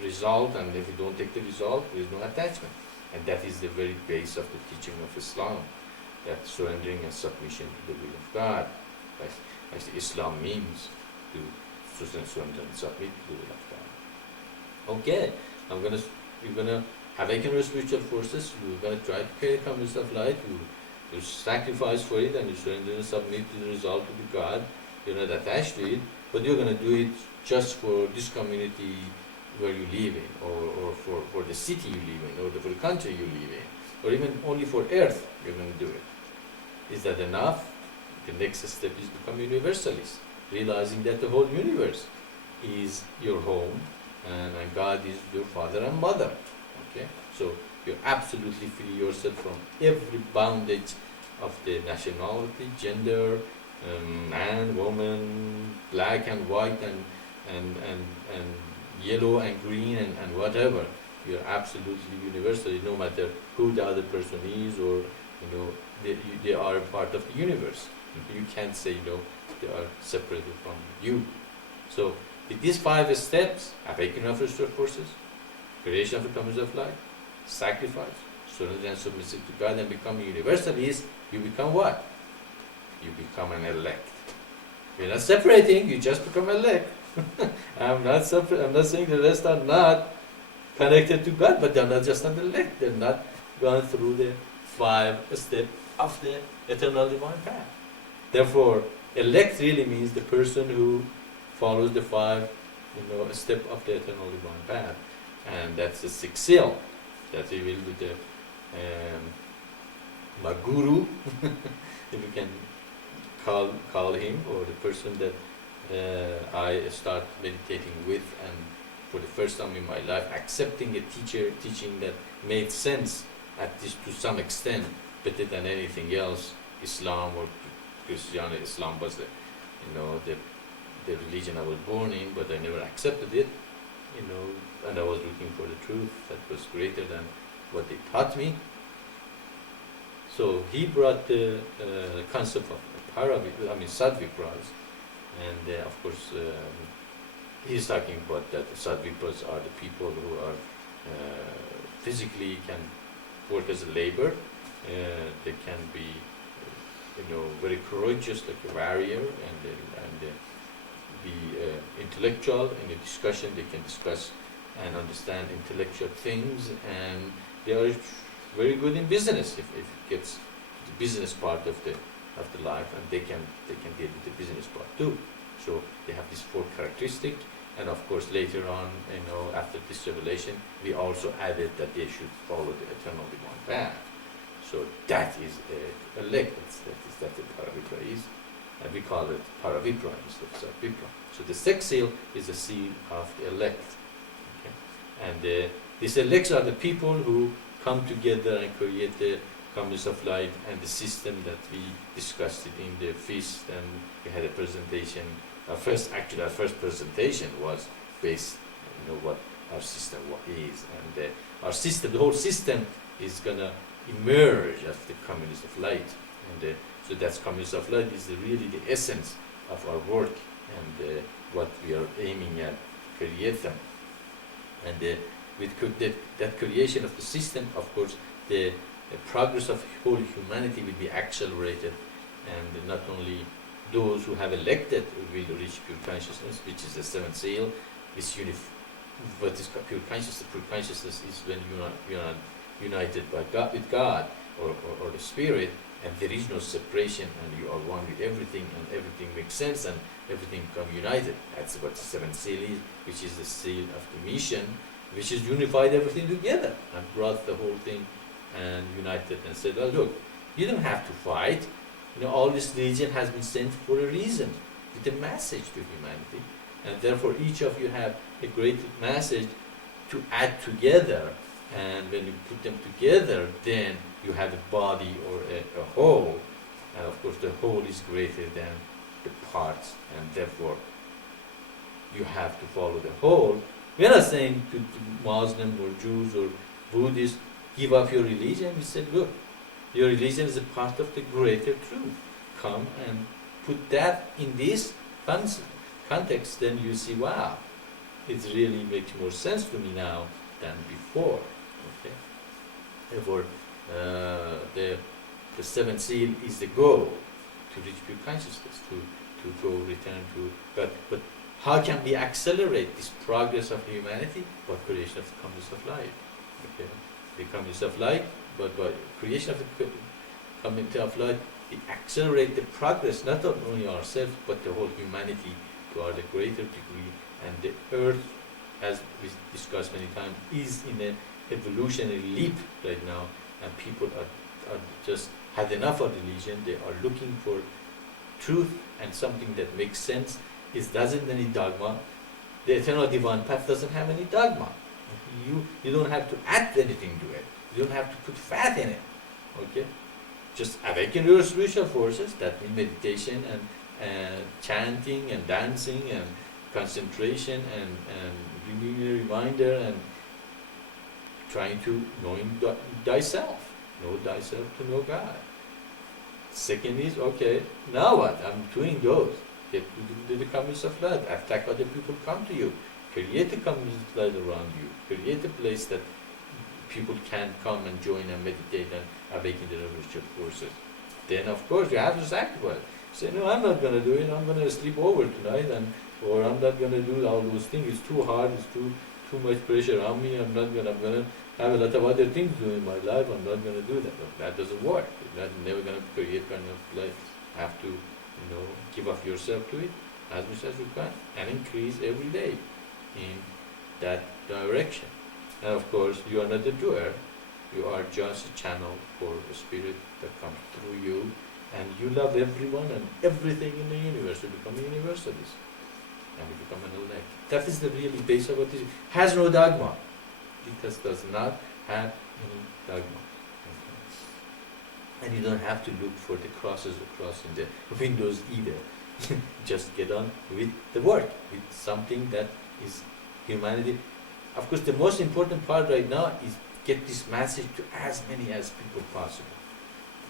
result, and if you don't take the result, there is no attachment. And that is the very base of the teaching of Islam, that surrendering and submission to the will of God. As Islam means to surrender and submit to the will of God. Okay, you're gonna awaken your spiritual forces. You're gonna try to create communities of light. You sacrifice for it, and you surrender and submit to the result to the God. You're not attached to it, but you're gonna do it just for this community where you live in, or for the city you live in, or for the country you live in, or even only for Earth. You're gonna do it. Is that enough? The next step is become universalist, realizing that the whole universe is your home, and God is your father and mother. Okay, so you absolutely free yourself from every bondage of the nationality, gender, man, woman, black and white, and yellow and green and whatever. You're absolutely universal, no matter who the other person is, or they are a part of the universe. You can't say they are separated from you. So with these 5 steps: awakening of spiritual forces, creation of the communities of light, sacrifice, surrender and submission to God, and become a universalist, you become what? You become an elect. You're not separating, you just become elect. I'm not saying the rest are not connected to God, but they're not just not elect. gone through the 5 steps of the eternal divine path. Therefore, elect really means the person who follows the 5, step of the eternal divine path, and that's the 6th seal that we will with the my guru, if you can call him, or the person that I start meditating with, and for the first time in my life accepting a teaching that made sense, at least to some extent, better than anything else. Islam or Christianity. Islam was the religion I was born in, but I never accepted it, and I was looking for the truth that was greater than what they taught me. So he brought the concept of Sadvipras, and of course he's talking about that the Sadvipras are the people who are physically can work as a labor. They can be, very courageous, like a warrior, and be intellectual. In a discussion, they can discuss and understand intellectual things, and they are very good in business if it gets the business part of the life, and they can deal with the business part too. So they have this 4 characteristic, and of course later on, after this revelation, we also added that they should follow the eternal divine path. So that is elect. That's the Paravipra is, and we call it Paravipra instead of Satvipra. So the 6th seal is the seal of the elect. Okay? And these elects are the people who come together and create the communities of light and the system that we discussed it in the feast, and we had a presentation. Our first presentation was based on what our system is, and our system, the whole system, is gonna emerge as the communities of light, and so that's communities of light is really the essence of our work, and what we are aiming at to create them, and with that creation of the system, of course, the progress of whole humanity will be accelerated, and not only those who have elected will reach pure consciousness, which is the 7th seal. What is pure consciousness? Pure consciousness is when you are united by God, with God, or the Spirit, and there is no separation, and you are one with everything, and everything makes sense, and everything become united. That's what the 7th seal is, which is the seal of the mission, which has unified everything together and brought the whole thing and united and said, well, look, you don't have to fight. All this religion has been sent for a reason, with a message to humanity, and therefore each of you have a great message to add together, and when you put them together, then you have a body or a whole, and of course the whole is greater than the parts, and therefore you have to follow the whole. We are not saying to Muslims or Jews or Buddhists, give up your religion. We said, look, your religion is a part of the greater truth. Come and put that in this context, then you see, wow, it really makes more sense to me now than before. Okay? Therefore, the 7th seal is the goal to reach pure consciousness, to go return to God. But how can we accelerate this progress of humanity? By creation of the communities of light. Okay? The communities of light, but by creation of the community of light, we accelerate the progress, not only ourselves, but the whole humanity to a greater degree. And the earth, as we discussed many times, is in an evolutionary leap right now, and people are just had enough of religion. They are looking for truth and something that makes sense. It doesn't any dogma. The eternal divine path doesn't have any dogma. You don't have to add anything to it. You don't have to put fat in it. Okay? Just awaken your spiritual forces. That means meditation and chanting and dancing and concentration and giving a reminder and trying to knowing thyself. Know thyself to know God. Second is, okay, now what? I'm doing those. Get to the communities of light. Attack other people come to you. Create a community of light around you. Create a place that people can come and join and meditate and awaken the spiritual forces. Then, of course, you have to sacrifice. Say, no, I'm not going to do it. I'm going to sleep over tonight, or I'm not going to do all those things. It's too hard. It's too too much pressure on me. I'm gonna have a lot of other things to do in my life. I'm not gonna do that. But that doesn't work. That's never gonna create kind of life. You have to, give up yourself to it as much as you can and increase every day in that direction. And of course, you are not the doer. You are just a channel for a spirit that comes through you, and you love everyone and everything in the universe. You become a universalist, and you become an elect. That is the really base of what it is. Has no dogma. It does not have any dogma. And you don't have to look for the crosses across in the windows either. Just get on with the work, with something that is humanity. Of course, the most important part right now is get this message to as many as people possible.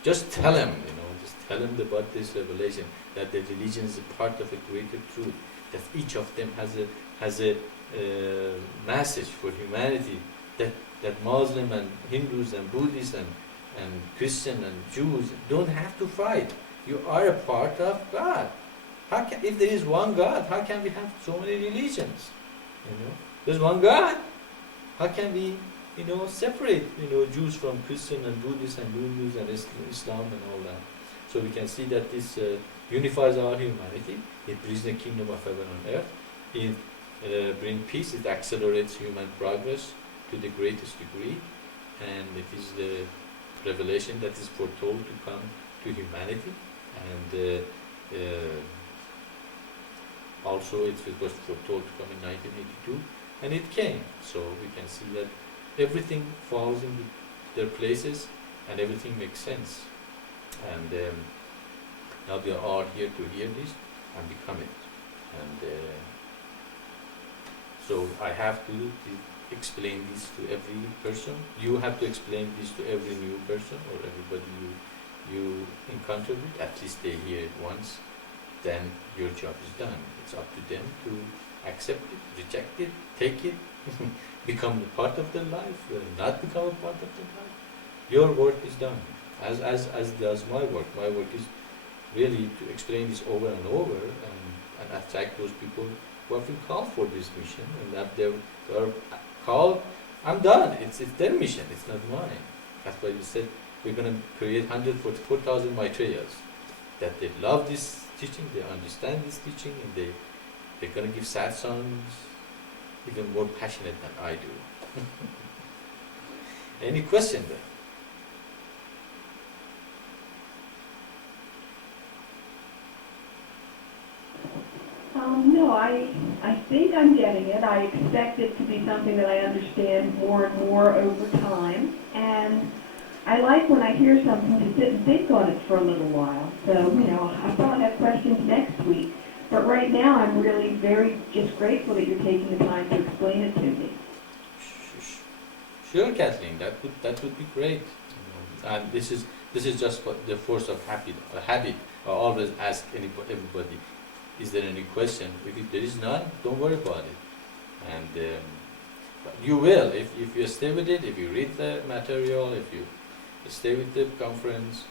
Just tell them, just tell them about this revelation, that the religion is a part of a greater truth, that each of them has a message for humanity, that Muslim and Hindus and Buddhists and Christian and Jews don't have to fight. You are a part of God. If there is one God, how can we have so many religions? There's one God. How can we, separate, Jews from Christian and Buddhists and Hindus and Islam and all that? So we can see that this unifies our humanity. It brings the kingdom of heaven on earth. It brings peace. It accelerates human progress to the greatest degree. And it is the revelation that is foretold to come to humanity. And also it was foretold to come in 1982. And it came. So we can see that everything falls into their places and everything makes sense. And now we are all here to hear this and become it. And so I have to explain this to every person. You have to explain this to every new person or everybody you encounter with. At least they hear it once. Then your job is done. It's up to them to accept it, reject it, take it, become a part of their life, not become a part of their life. Your work is done, as does my work. My work is really to explain this over and over and attract those people who have been called for this mission, and that they are called. I'm done. It's their mission. It's not mine. That's why we said we're going to create 144,000 Maitreyas. That they love this teaching, they understand this teaching, and they're going to give satsangs even more passionate than I do. Any question there? No, I think I'm getting it. I expect it to be something that I understand more and more over time. And I like when I hear something to sit and think on it for a little while. So, I'll probably have questions next week. But right now, I'm really very just grateful that you're taking the time to explain it to me. Sure, Kathleen, that would be great. And this is just the force of habit. I always ask everybody, is there any question? If there is none, don't worry about it. And but you will, if you stay with it, if you read the material, if you stay with the conference,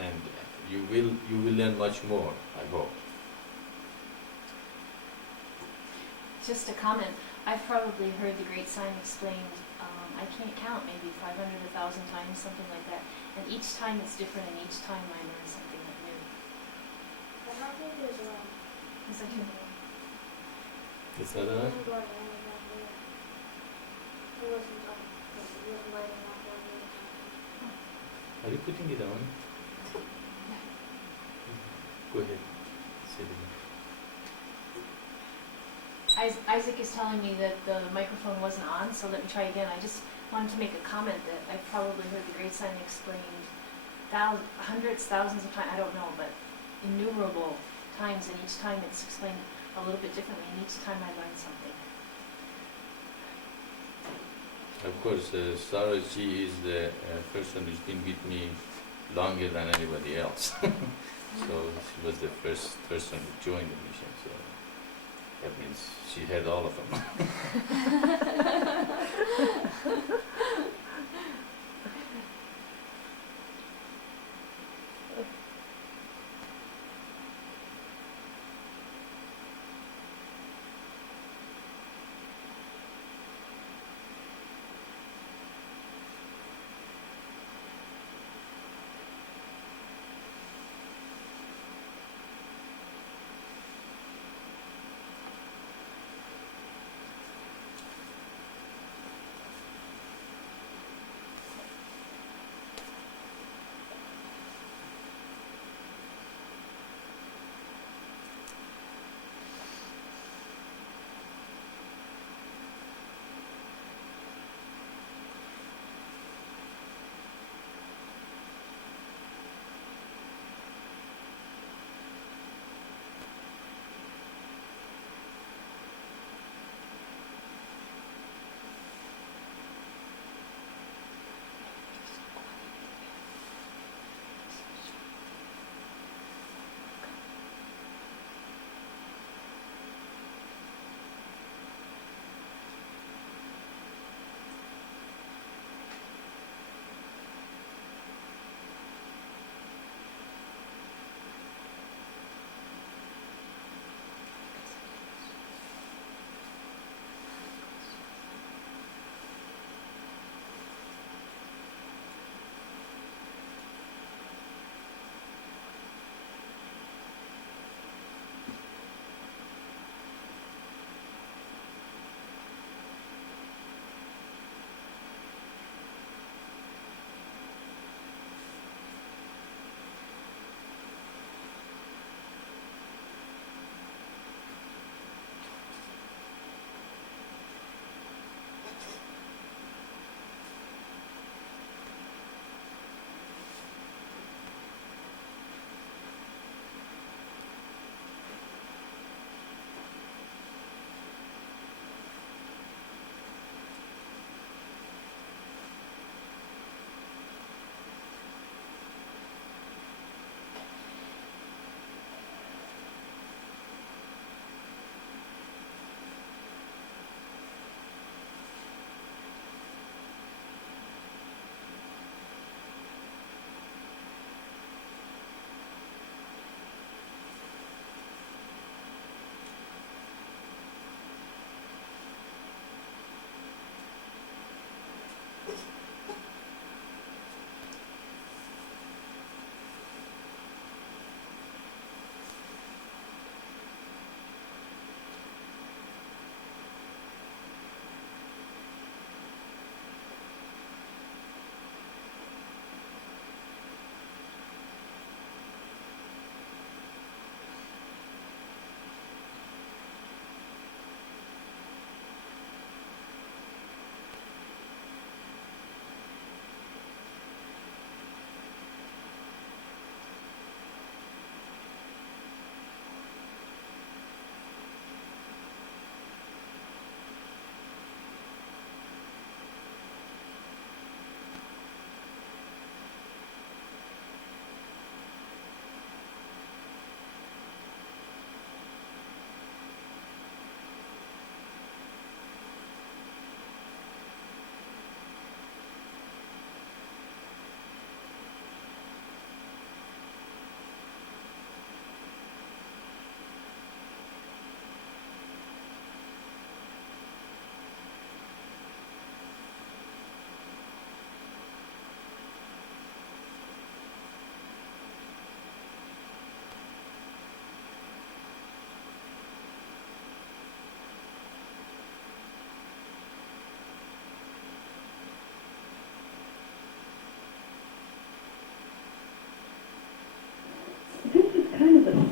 and you will learn much more, I hope. Just a comment. I've probably heard the great sign explained, I can't count, maybe 500, 1,000 times, something like that. And each time it's different, and each time I learn something new. I don't think there's a Is that true? Is that enough? It wasn't on, it wasn't lighting up when we were talking. Are you putting it on? Go ahead. Say it again. Isaac is telling me that the microphone wasn't on, so let me try again. I just wanted to make a comment that I've probably heard the great sign explained hundreds, thousands of times, I don't know, but innumerable times, and each time it's explained a little bit differently, and each time I learn something. Of course, Sarah G is the person who's been with me longer than anybody else. So she was the first person who joined the mission. So that means she had all of them.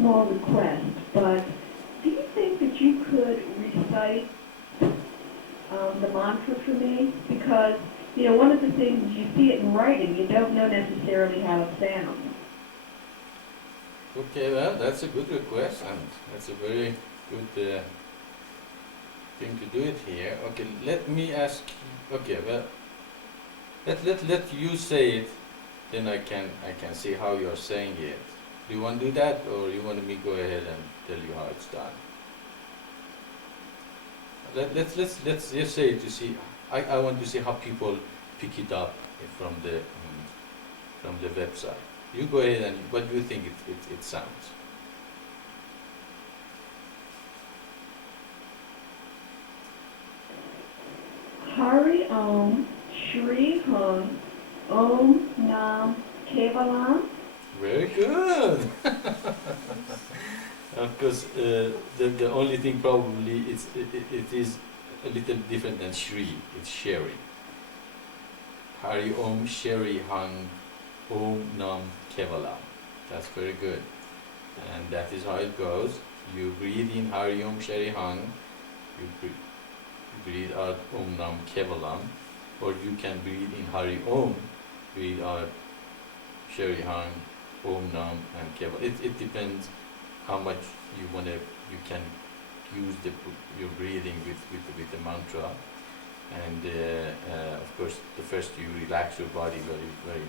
small request, but do you think that you could recite the mantra for me? Because, one of the things is you see it in writing, you don't know necessarily how it sounds. Okay, well, that's a good request, and that's a very good thing to do it here. Okay, let me ask. Okay, well, let you say it, then I can see how you are saying it. Do you want to do that, or you want me to go ahead and tell you how it's done? Let's just say it to see. I want to see how people pick it up from the website. You go ahead and what do you think it sounds? Hari Om, Shri Hum, Om Nam Kevalam. Very good. Of course, the only thing probably it is a little different than Shri. It's Sherry. Hari Om Sherry Hang Om Nam Kevalam. That's very good. And that is how it goes. You breathe in Hari Om Sherry Hang. You breathe out Om Nam Kevalam. Or you can breathe in Hari Om, breathe out Sherry Hang, Om Nam and Kevalam. It depends how much you can use your breathing with the mantra. And of course, the first you relax your body very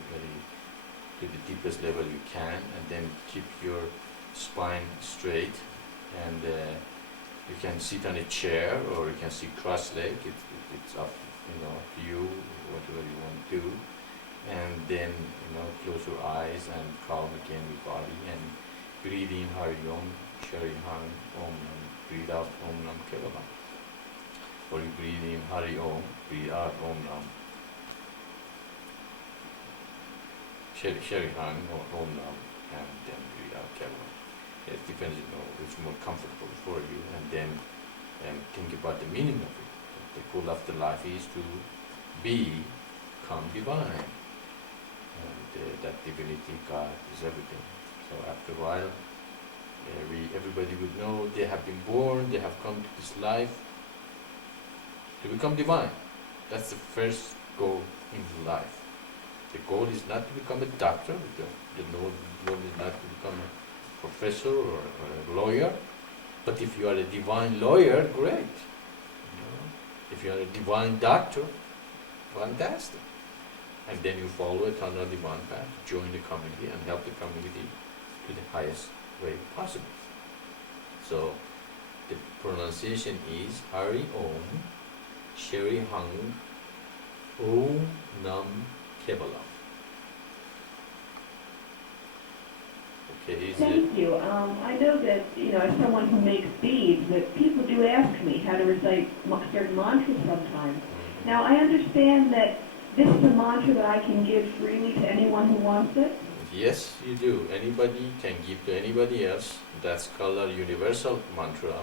to the deepest level you can, and then keep your spine straight. And you can sit on a chair, or you can sit cross-legged. It's up, up to you, whatever you want to do. And then, close your eyes and calm again your body, and breathe in Hari Om, Shari Hang, Om, and breathe out Om Nam Kevalam. Or you breathe in Hari Om, breathe out Om Nam Shari Hang, or Om Nam, and then breathe out Kevalam. It depends, which more comfortable for you, and then think about the meaning of it. The goal of the life is to become divine, and that divinity, God, is everything. So after a while, everybody would know they have been born, they have come to this life to become divine. That's the first goal in life. The goal is not to become a doctor. The goal is not to become a professor or a lawyer. But if you are a divine lawyer, great. If you are a divine doctor, fantastic. And then you follow it on a divine path, join the community and help the community to the highest way possible. So the pronunciation is Hari Om, Shri Hang, Om Nam Kevalam. Okay, Thank you. I know that, as someone who makes beads, that people do ask me how to recite certain mantras sometimes. Now, I understand that this is a mantra that I can give freely to anyone who wants it. Yes, you do. Anybody can give to anybody else. That's called a universal mantra.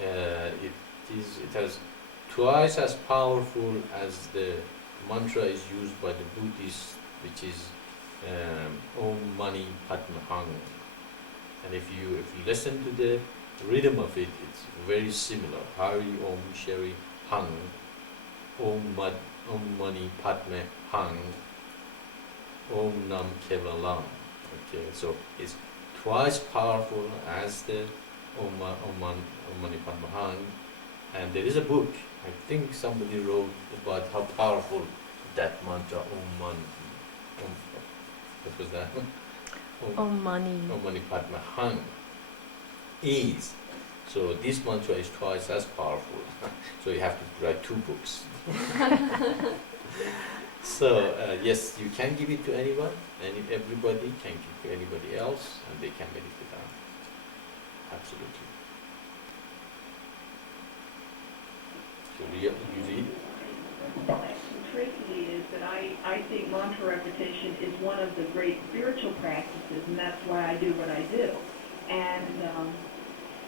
It has twice as powerful as the mantra is used by the Buddhists, which is Om Mani Padme Hung. And if you listen to the rhythm of it, it's very similar. Hari Om Shri Hang, Om Mani Padme Hang, Om Nam Kevalam. Okay, so it's twice powerful as the Om Mani Padme Hung. And there is a book, I think somebody wrote about how powerful that mantra, what was that one? Om Mani Padme Hung is. So this mantra is twice as powerful. So you have to write 2 books. So yes, you can give it to anyone, and everybody can give it to anybody else, and they can meditate on it. Absolutely. So you read? What's tricky is that I think mantra repetition is one of the great spiritual practices, and that's why I do what I do. And,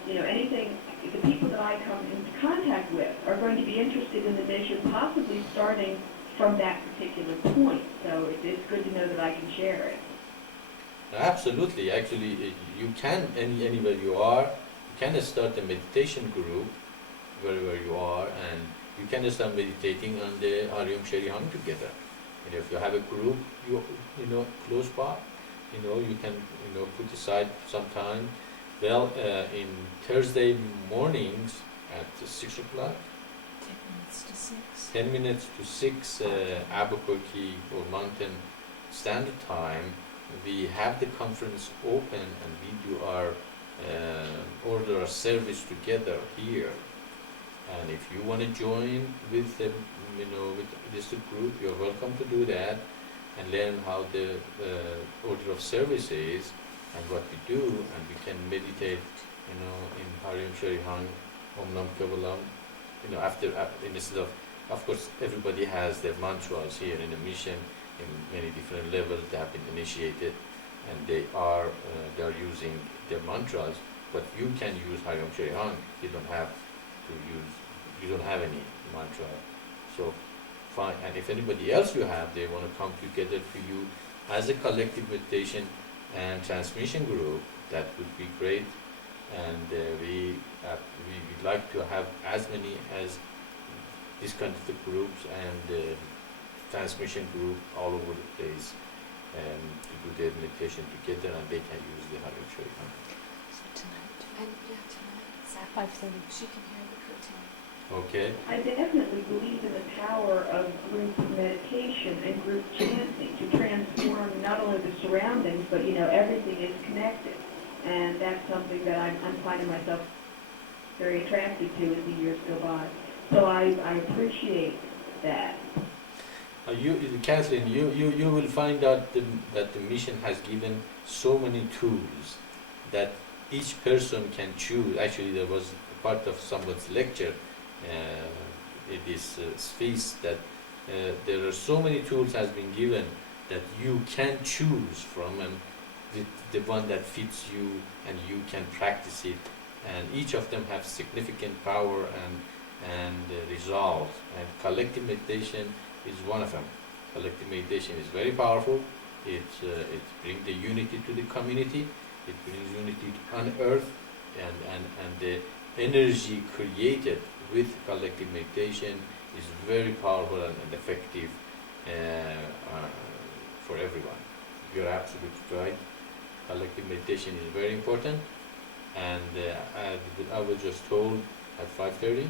the people that I come into contact with are going to be interested in the mission, possibly starting from that particular point. So it's good to know that I can share it. Absolutely. Actually, you can anywhere you are. You can start a meditation group wherever you are, and you can start meditating on the Hariom Shariham together. And if you have a group, close by, you can put aside some time. Well, in Thursday mornings at 6 o'clock. 10 minutes to 6. 10 minutes to 6 Albuquerque or Mountain Standard Time, we have the conference open and we do our order of service together here. And if you want to join with the, with this group, you're welcome to do that and learn how the order of service is and what we do, and we can meditate, in Hariom Shariham, Om Nam Kevalam, instead of course, everybody has their mantras here in the mission in many different levels. They have been initiated, and they are using their mantras. But you can use Hariom Shariham. You don't have any mantra. So fine. And if anybody else you have, they want to come together to you as a collective meditation and transmission group, that would be great. And we'd like to have as many as these kind of groups and transmission group all over the place, to do their meditation together, and they can use the Hariom Shariham. So tonight, Tonight. it's at 5:30. She can hear the curtain. Okay. I definitely believe in the power of group meditation and group chanting to transform not only the surroundings, but everything is connected, and that's something that I'm finding myself very attracted to as the years go by. So I appreciate that. Kathleen, you will find out that the mission has given so many tools that each person can choose. Actually, there was a part of someone's lecture in this feast that there are so many tools has been given that you can choose from, and the one that fits you, and you can practice it. And each of them have significant power and result. And collective meditation is one of them. Collective meditation is very powerful. It brings the unity to the community. It brings unity on earth, and the energy created with collective meditation is very powerful and effective for everyone. You're absolutely right. Collective meditation is very important. And I was just told at 5:30.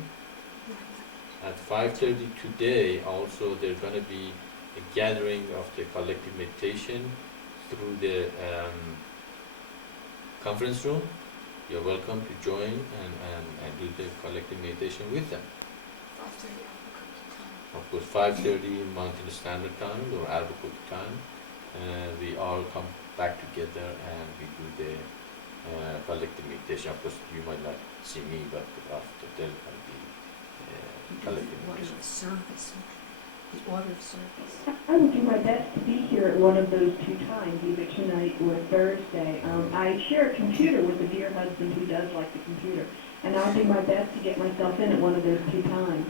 At 5:30 today, also there's going to be a gathering of the collective meditation through the conference room. You're welcome to join and do the collective meditation with them. 5:30 Albuquerque time. Of course, 5:30 Mountain Standard Time or Albuquerque time. We all come back together and we do the collective meditation. Of course, you might not see me, but after there can be collective meditation. The order of service. I will do my best to be here at one of those two times, either tonight or Thursday. I share a computer with a dear husband who does like the computer, and I'll do my best to get myself in at one of those two times.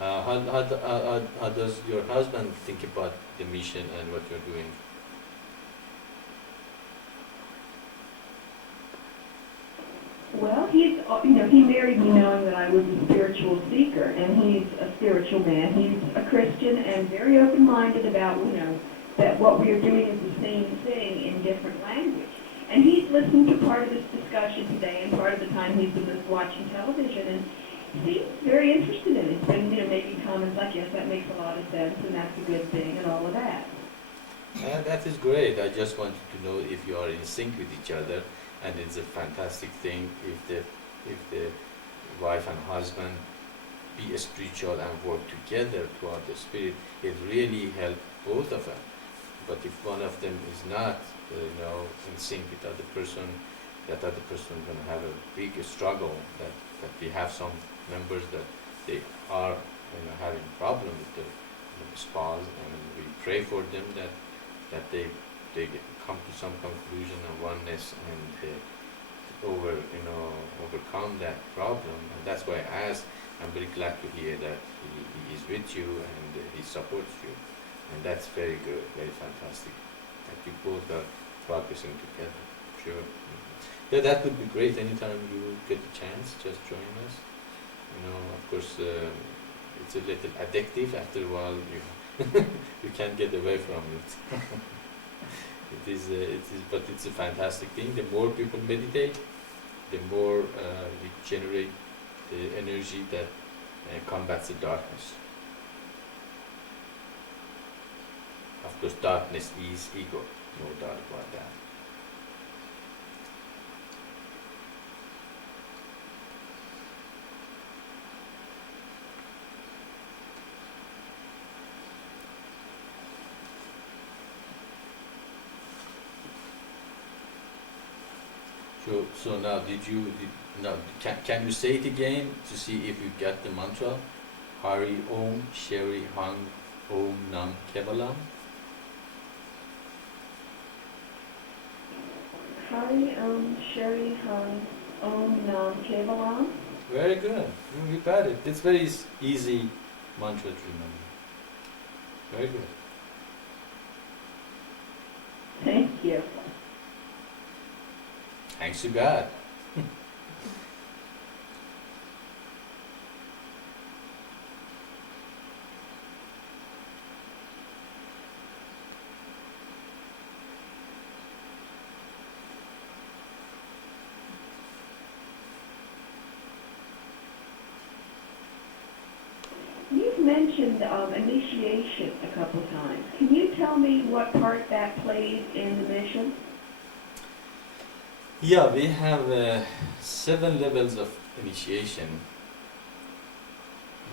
How does your husband think about the mission and what you're doing? Well, he married me knowing that I was a spiritual seeker, and he's a spiritual man. He's a Christian and very open-minded about, that what we are doing is the same thing in different language. And he's listened to part of this discussion today, and part of the time he's been just watching television, and he's very interested in it. He's been, making comments like, yes, that makes a lot of sense, and that's a good thing, and all of that. That is great. I just wanted to know if you are in sync with each other. And it's a fantastic thing if the wife and husband be spiritual and work together toward the spirit. It really helps both of them. But if one of them is not, in sync with the other person, that other person is going to have a big struggle. That we have some members that they are, having problem with their spouse, and we pray for them that they come to some conclusion of oneness and overcome that problem. And that's why I asked. I'm very glad to hear that he is with you and he supports you, and that's very good, very fantastic. That you both are progressing together. Sure. Yeah, that would be great. Anytime you get a chance, just join us. Of course, it's a little addictive. After a while, you can't get away from it. But it's a fantastic thing. The more people meditate, the more we generate the energy that combats the darkness. Of course, darkness is ego, no doubt about that. So now, can you say it again to see if you got the mantra? Hari Om Shri Hang Om Nam Kevalam. Hari Om Shri Hang Om Nam Kevalam. Very good. You got it. It's very easy mantra to remember. Very good. Thank you. Thanks to God. You've mentioned initiation a couple times. Can you tell me what part that plays in the mission? Yeah, we have 7 levels of initiation.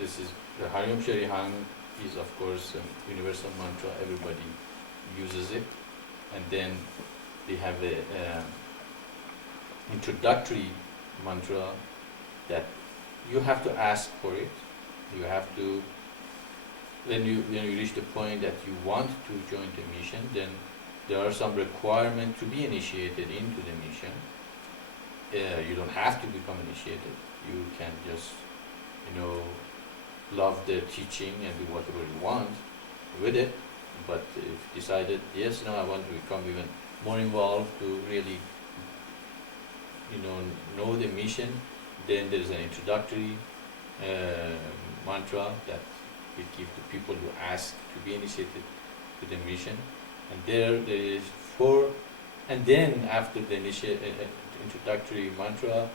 This is the Hari Om Shri Hang is of course a universal mantra. Everybody uses it, and then we have the introductory mantra that you have to ask for it. You have to, when you reach the point that you want to join the mission, then there are some requirements to be initiated into the mission. You don't have to become initiated. You can just, love the teaching and do whatever you want with it. But if you decided, yes, now I want to become even more involved to really, know the mission, then there is an introductory mantra that we give to people who ask to be initiated to the mission. And there is 4, and then after the introductory mantra,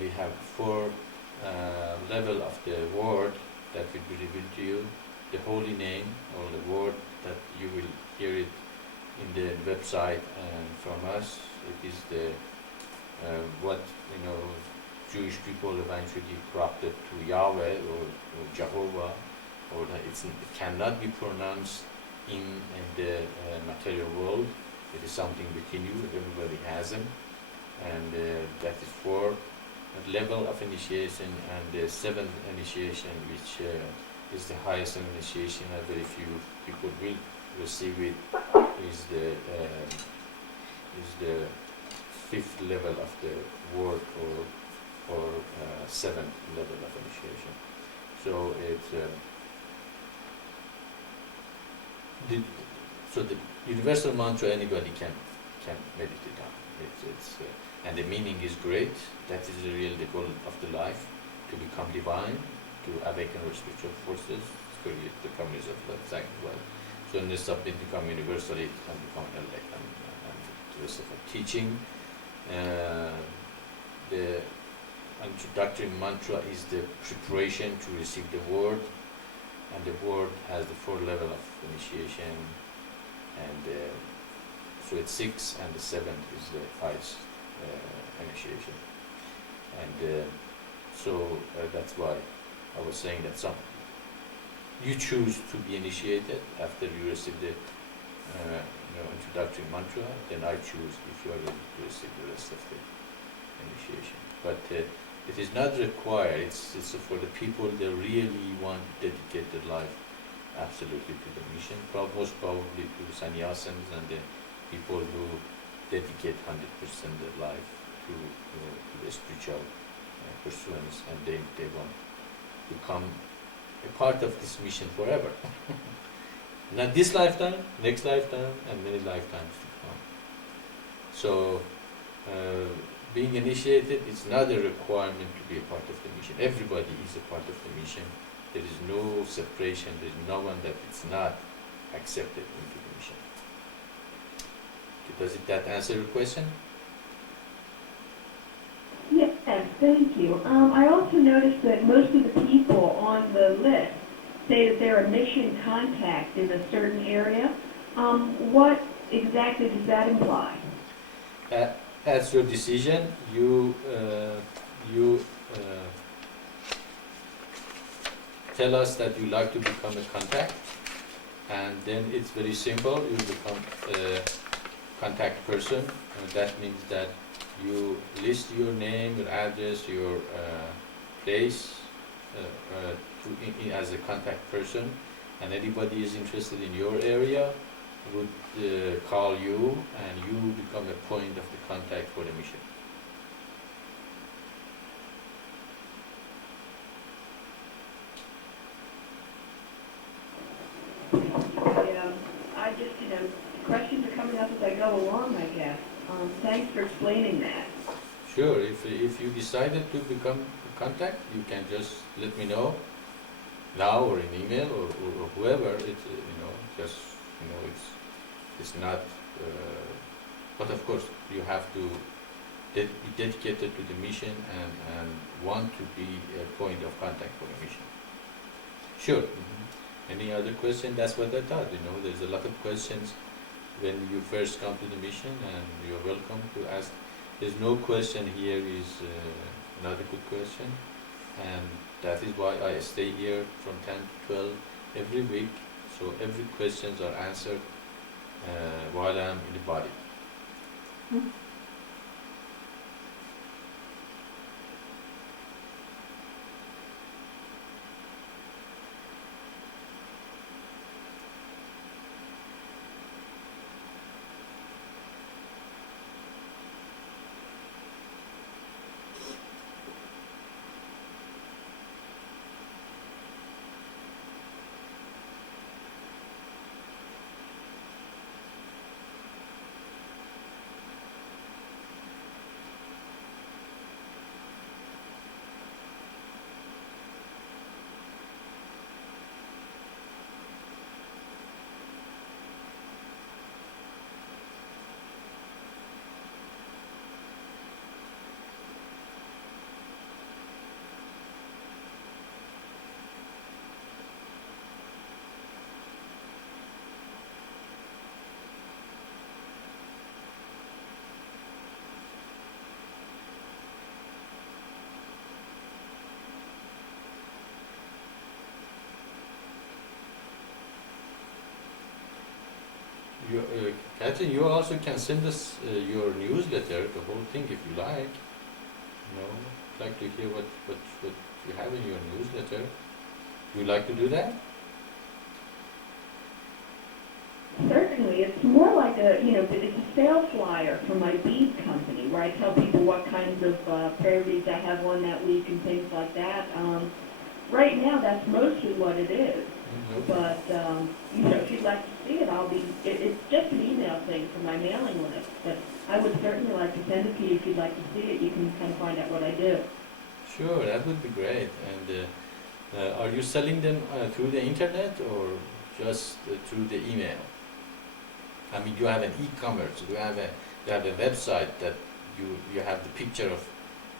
we have 4 level of the word that will be revealed to you, the holy name or the word that you will hear it in the website from us. It is the what Jewish people eventually corrupted to Yahweh or Jehovah, or that it cannot be pronounced in the material world. It is something within you. Everybody has them, and that is 4 level of initiation, and the 7th initiation, which is the highest initiation, and very few people will receive it, is the 5th level of the word, or 7th level of initiation. So the universal mantra anybody can meditate on. And the meaning is great. That is the real goal of the life, to become divine, to awaken our spiritual forces, create the communities of Satsang as well. So in this subject, become universal, it can become elect and the rest of the teaching. The introductory mantra is the preparation to receive the word, and the word has the 4 level of initiation, and so it's 6, and the 7th is the highest initiation. And so that's why I was saying that you choose to be initiated after you receive the introductory mantra. Then I choose if you are ready to receive the rest of the initiation. But it is not required. It's for the people that really want to dedicate their life absolutely to the mission. Most probably to sannyasins and the people who dedicate 100% their life to the spiritual pursuance, and they want to become a part of this mission forever. Not this lifetime, next lifetime, and many lifetimes to come. So, being initiated is not a requirement to be a part of the mission. Everybody is a part of the mission. There is no separation. There is no one that is not accepted into the mission. Does that answer your question? Yes, thank you. I also noticed that most of the people on the list say that they're a mission contact in a certain area. What exactly does that imply? That's your decision. You tell us that you like to become a contact, and then it's very simple. You become a contact person. That means that you list your name, your address, your place as a contact person, and anybody is interested in your area would call you, and you become a point of the contact for the mission. I just, questions are coming up as I go along, I guess. Thanks for explaining that. Sure, if you decided to become a contact, you can just let me know now or in email or whoever. It's not. But of course, you have to be dedicated to the mission and want to be a point of contact for the mission. Sure. Any other question? That's what I thought. There's a lot of questions when you first come to the mission, and you're welcome to ask. There's no question here is not a good question, and that is why I stay here from 10 to 12 every week, so every questions are answered while I'm in the body. Catherine, you also can send us your newsletter, the whole thing, if you like. Like to hear what you have in your newsletter. Would you like to do that? Certainly. It's more like it's a sales flyer for my bead company, where I tell people what kinds of prayer beads I have on that week and things like that. Right now, that's mostly what it is. Mm-hmm. But, if you'd like to see it, it's just an email thing for my mailing list. But I would certainly like to send it to you if you'd like to see it. You can kind of find out what I do. Sure, that would be great. And are you selling them through the internet or just through the email? I mean, you have an e-commerce. You have a website that you have the picture of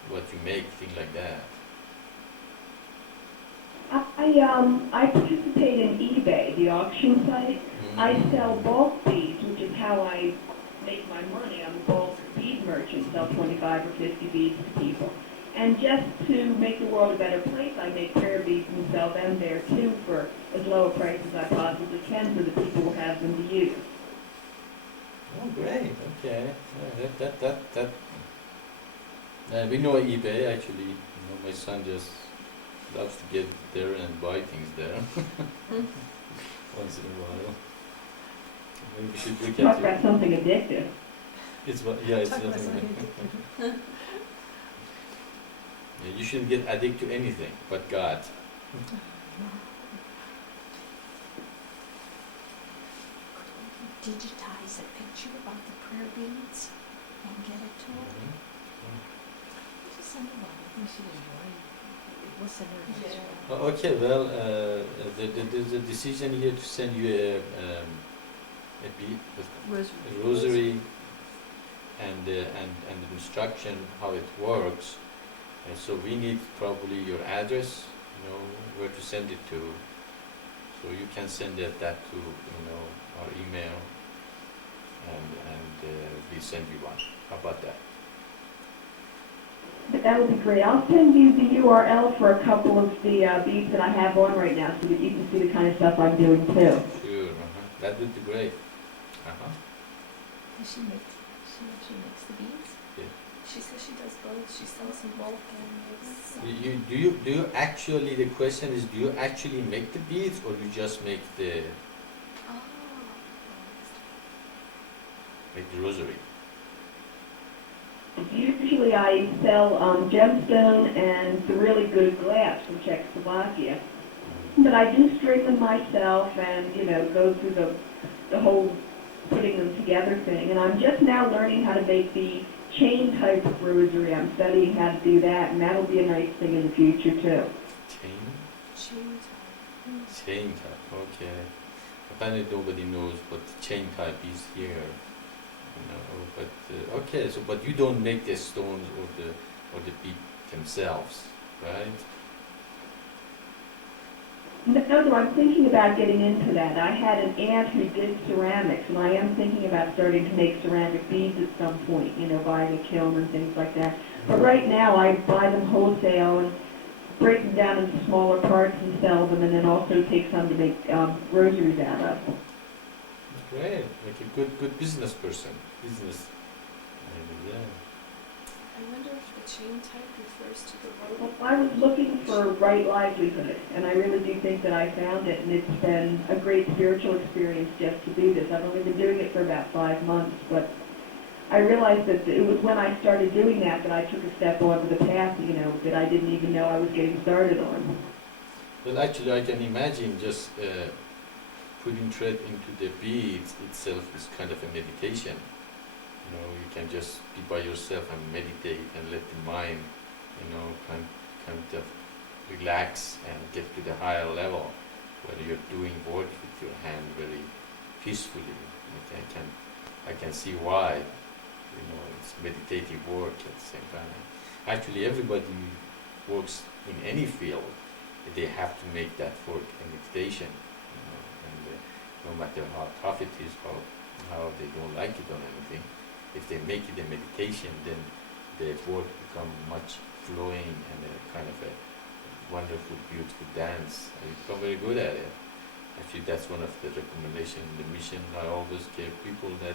what you make, things like that. I participate in eBay, the auction site. Mm-hmm. I sell bulk beads, which is how I make my money. I'm a bulk bead merchant, sell 25 or 50 beads to people. And just to make the world a better place, I make prayer beads and sell them there too for as low a price as I possibly can, so that people will have them to use. Oh, great. Okay. We know eBay actually. My son just loves to get there and buy things there once in a while. Maybe we should look Talk at about it. something addictive. It's Talk about nothing. something You shouldn't get addicted to anything but God. digitize a picture of the prayer beads and get it to her. Just send her one. I think she'd enjoy it. We'll send her an extra. Okay, well, there's a decision here to send you a rosary and the instruction how it works. And so we need probably your address, where to send it to. So you can send that to our email, and we send you one. How about that? That would be great. I'll send you the URL for a couple of the beads that I have on right now so that you can see the kind of stuff I'm doing too. Sure, that would be great. Does she actually makes the beads? Yeah. She says she does both. She sells in bulk and makes some. Do you actually, the question is, do you actually make the beads or you just make the rosary? Usually I sell gemstone and the really good glass from Czechoslovakia. But I do string them myself and, go through the whole putting them together thing. And I'm just now learning how to make the chain type of rosary. I'm studying how to do that, and that'll be a nice thing in the future too. Chain type, okay. Apparently nobody knows what chain type is here. But okay, but you don't make the stones or the bead themselves, right? No, I'm thinking about getting into that. I had an aunt who did ceramics, and I am thinking about starting to make ceramic beads at some point, buying a kiln and things like that. But right now I buy them wholesale and break them down into smaller parts and sell them, and then also take some to make rosaries out of. Great, like a good business person. Yeah. I wonder if the chain type refers to the road. Well, I was looking for right livelihood, and I really do think that I found it, and it's been a great spiritual experience just to do this. I've only been doing it for about 5 months, but I realized that it was when I started doing that I took a step onto the path, that I didn't even know I was getting started on. Well, actually, I can imagine just putting thread into the beads itself is kind of a meditation. You can just be by yourself and meditate and let the mind, kind of relax and get to the higher level where you're doing work with your hand very peacefully. I can see why, it's meditative work at the same time. Actually, everybody works in any field. They have to make that work a meditation, and no matter how tough it is, how they don't like it or anything, if they make it a meditation, then the work become much flowing and a kind of a wonderful, beautiful dance. And you become very good at it. Actually, that's one of the recommendations in the mission. I always give people that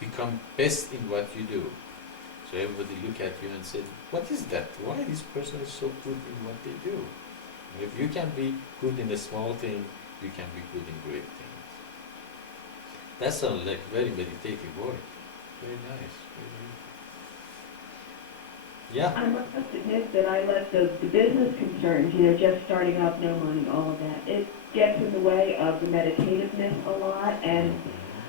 become best in what you do. So everybody look at you and say, what is that? Why this person is so good in what they do? And if you can be good in a small thing, you can be good in great things. That sounds like very meditative work. Very nice. Yeah. I must admit that I let the business concerns, just starting up, no money, all of that, it gets in the way of the meditativeness a lot. And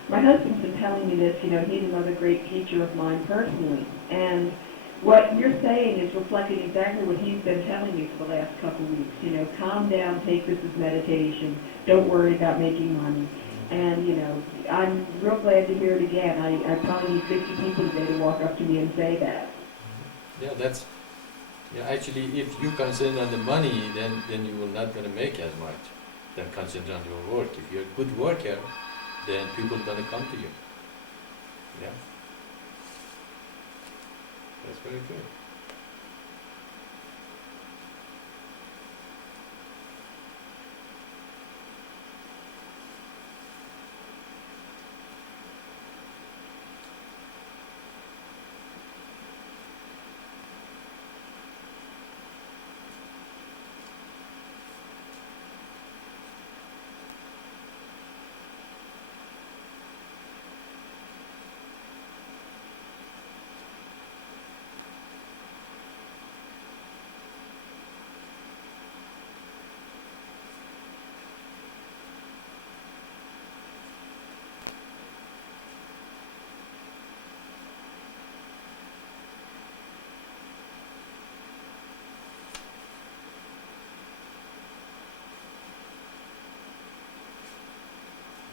my husband's been telling me this, he's another great teacher of mine personally. And what you're saying is reflecting exactly what he's been telling me for the last couple of weeks. Calm down, take this as meditation, don't worry about making money. And, I'm real glad to hear it again. I probably need 50 people today to walk up to me and say that. Yeah, actually, if you concentrate on the money, then you will not going to make as much. Then concentrate on your work. If you're a good worker, then people are going to come to you. Yeah. That's very good.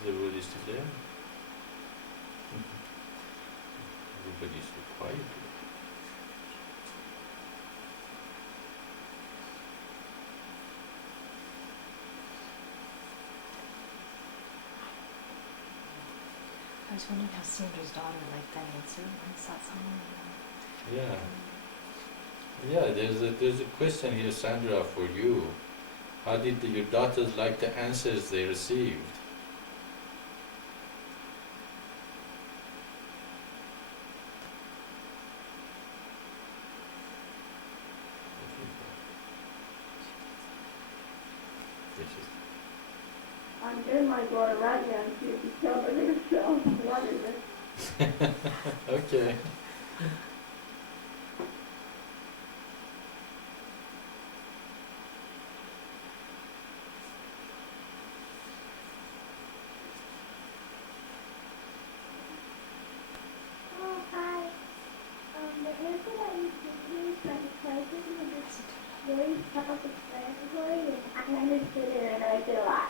everybody still there? Everybody's so quiet. I was wondering how Sandra's daughter liked that answer on Satsang. Yeah. Yeah, there's a question here, Sandra, for you. How did your daughters like the answers they received? I'm getting my daughter right now and see if she tells herself what is it. Okay. Oh, hi. The answer that you gave me from the question was very self-explanatory, and I understood it and I liked it a lot.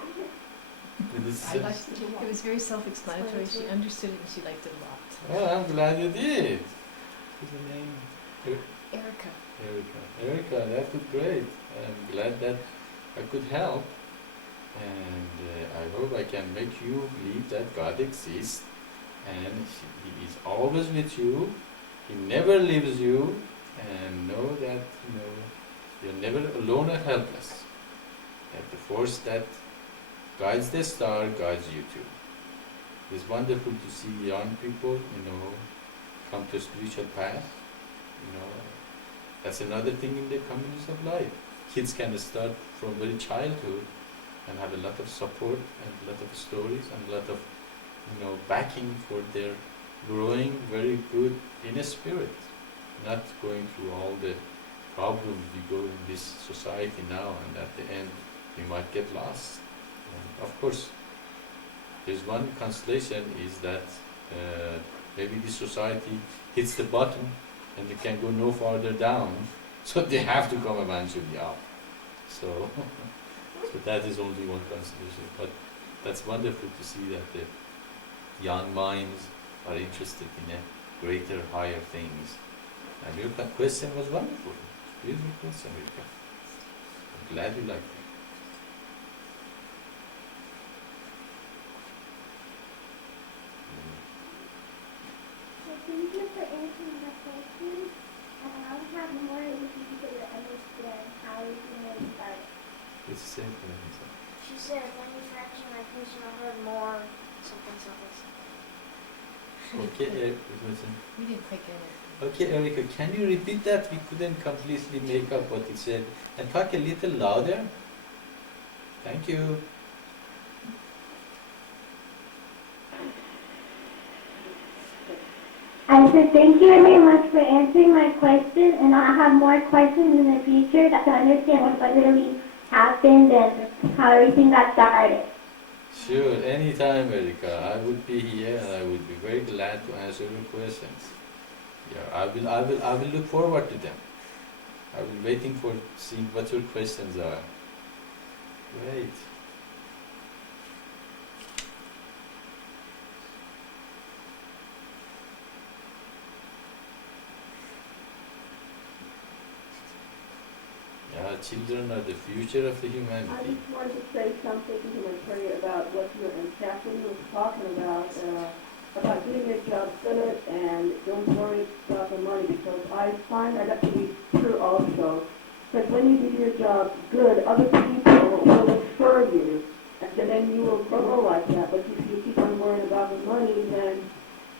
I liked it. It was very self-explanatory. She understood it and she liked it a lot. Oh, I'm glad you did. What's the name? Erica. Erica, that was great. I'm glad that I could help. And I hope I can make you believe that God exists and He is always with you. He never leaves you, and know that you're never alone or helpless. That the force that guides the star guides you too. It's wonderful to see young people, come to a spiritual path. That's another thing in the communities of life. Kids can start from very childhood and have a lot of support and a lot of stories and a lot of backing for their growing very good in a spirit, not going through all the problems we go in this society now, and at the end we might get lost. And of course, there's one consolation is that maybe this society hits the bottom and they can go no farther down, so they have to come eventually up. So, so that is only one consolation. But that's wonderful to see that the young minds are interested in a greater, higher things. And your question was wonderful. Beautiful question, Rika. I'm glad you liked it. So thank you for answering the question. I'll have more if you could understand how we can really start. It's the same thing. She said, thank you for answering my question. I heard more something. Okay, We didn't quite get it. okay, Erika, can you repeat that? We couldn't completely make up what it said. And talk a little louder. Thank you. I said thank you very much for answering my question, and I'll have more questions in the future to understand what literally happened and how everything got started. Sure, anytime, Erika. I would be here and I would be very glad to answer your questions. Yeah, I will look forward to them. I will be waiting for seeing what your questions are. Great. Yeah, children are the future of the I humanity. just wanted to say something to Maitreya about what you and Kathleen was talking about doing your job good and don't worry about the money, because I find that to be true also. Because when you do your job good, other people will refer you, and then you will grow like that. But if you keep on worrying about the money, then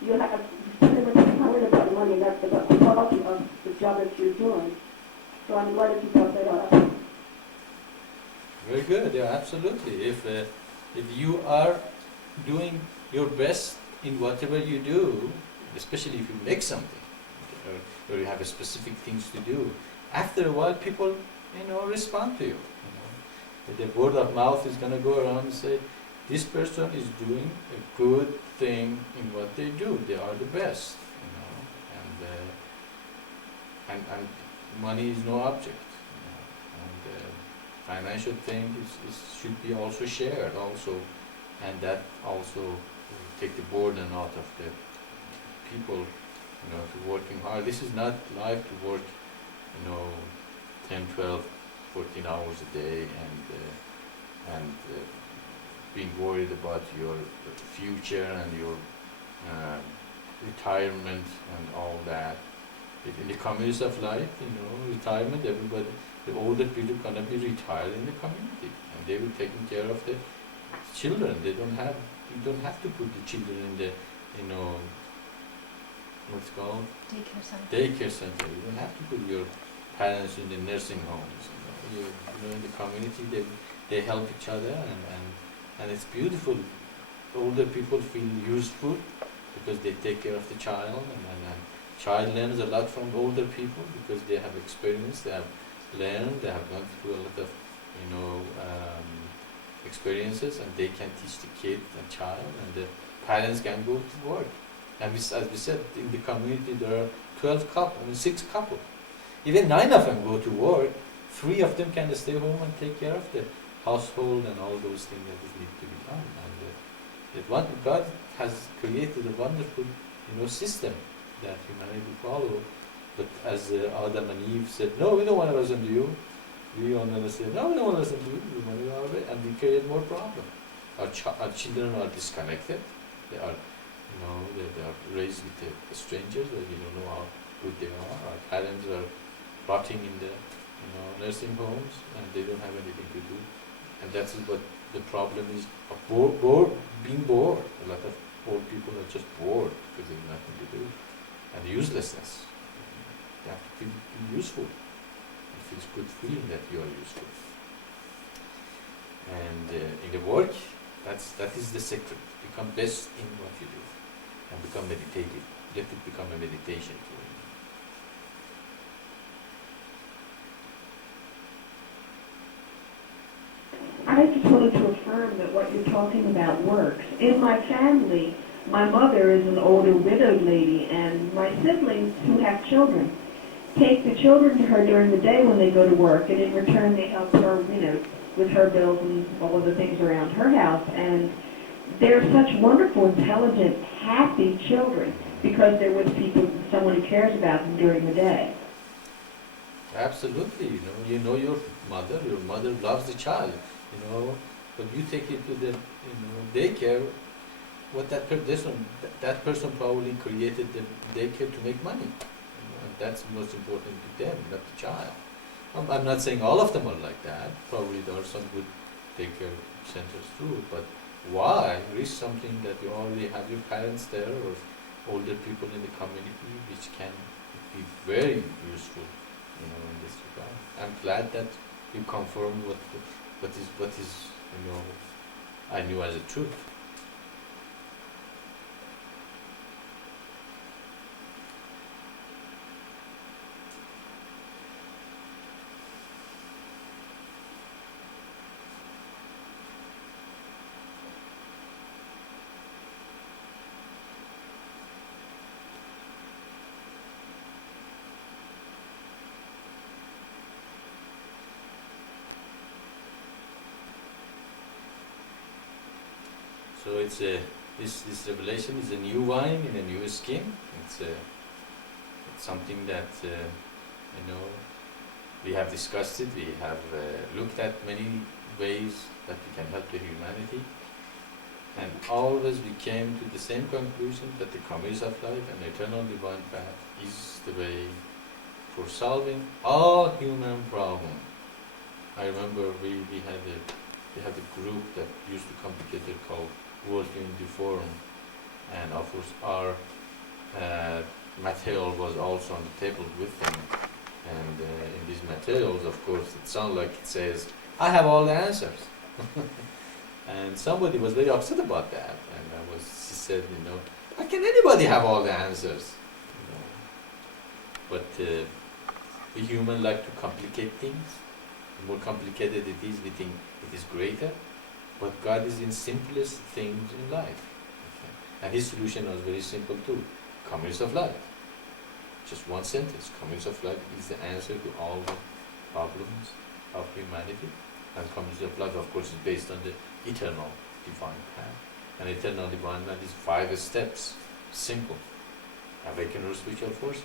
you have pretty much worried about the money, not about the quality of the job that you're doing. So I'm glad that you brought that up. Very good, yeah, absolutely. If you are doing your best in whatever you do, especially if you make something, or you have a specific things to do, after a while people, respond to you. The word of mouth is going to go around and say, this person is doing a good thing in what they do. They are the best, and money is no object. And financial thing should be also shared. Also, and that also take the burden out of the people, to working hard. This is not life to work, 10, 12, 14 hours a day and being worried about your future and your retirement and all that. In the communities of life, retirement, everybody, the older people gonna be retired in the community, and they will taking care of the children. You don't have to put the children in the, what's called? Daycare center. You don't have to put your parents in the nursing homes. In the community, they help each other, and it's beautiful. Older people feel useful because they take care of the child, and child learns a lot from older people because they have experience, they have learned, they have gone through a lot of, experiences, and they can teach the kid, the child, and the parents can go to work. And as we said, in the community there are 12 couples, 6 couples. Even 9 of them go to work, 3 of them can stay home and take care of the household and all those things that need to be done. And God has created a wonderful, system that humanity follow. But as Adam and Eve said, no, we don't want to listen to you. We want to say, no, we don't want to listen to you. We want to go our way, and we create more problems. Our children are disconnected. They are, they are raised with strangers that we don't know how good they are. Our parents are rotting in the, nursing homes, and they don't have anything to do. And that's what the problem is, being bored. A lot of old people are just bored because they have nothing to do. And uselessness. You have to be useful. It feels good feeling that you are useful. And in the work, that is the secret. Become best in what you do. And become meditative. Let it become a meditation for you. I just wanted to affirm that what you're talking about works. In my family, my mother is an older widowed lady, and my siblings who have children take the children to her during the day when they go to work, and in return they help her, with her bills and all of the things around her house. And they're such wonderful, intelligent, happy children because they're with someone who cares about them during the day. Absolutely, your mother loves the child, but you take it to the, daycare, what that person probably created the daycare to make money, and that's most important to them, not the child. I'm not saying all of them are like that, probably there are some good daycare centers too, but why risk something that you already have your parents there or older people in the community, which can be very useful, in this regard. I'm glad that you confirmed what is I knew as a truth. So it's this revelation is a new wine in a new skin. It's something that we have discussed it. We have looked at many ways that we can help the humanity, and always we came to the same conclusion that the commerce of life and eternal divine path is the way for solving all human problems. I remember we had a group that used to come together called World Unity Forum, and of course our material was also on the table with them. And in these materials, of course, it sounds like it says, I have all the answers. And somebody was very upset about that. And she said, how can anybody have all the answers? But we humans like to complicate things. The more complicated it is, we think it is greater. But God is in simplest things in life. Okay? And His solution was very simple too. Commerce of life. Just one sentence. Commerce of life is the answer to all the problems of humanity. And commerce of life, of course, is based on the eternal divine path. And eternal divine path is 5 steps, simple. Awaken our spiritual forces,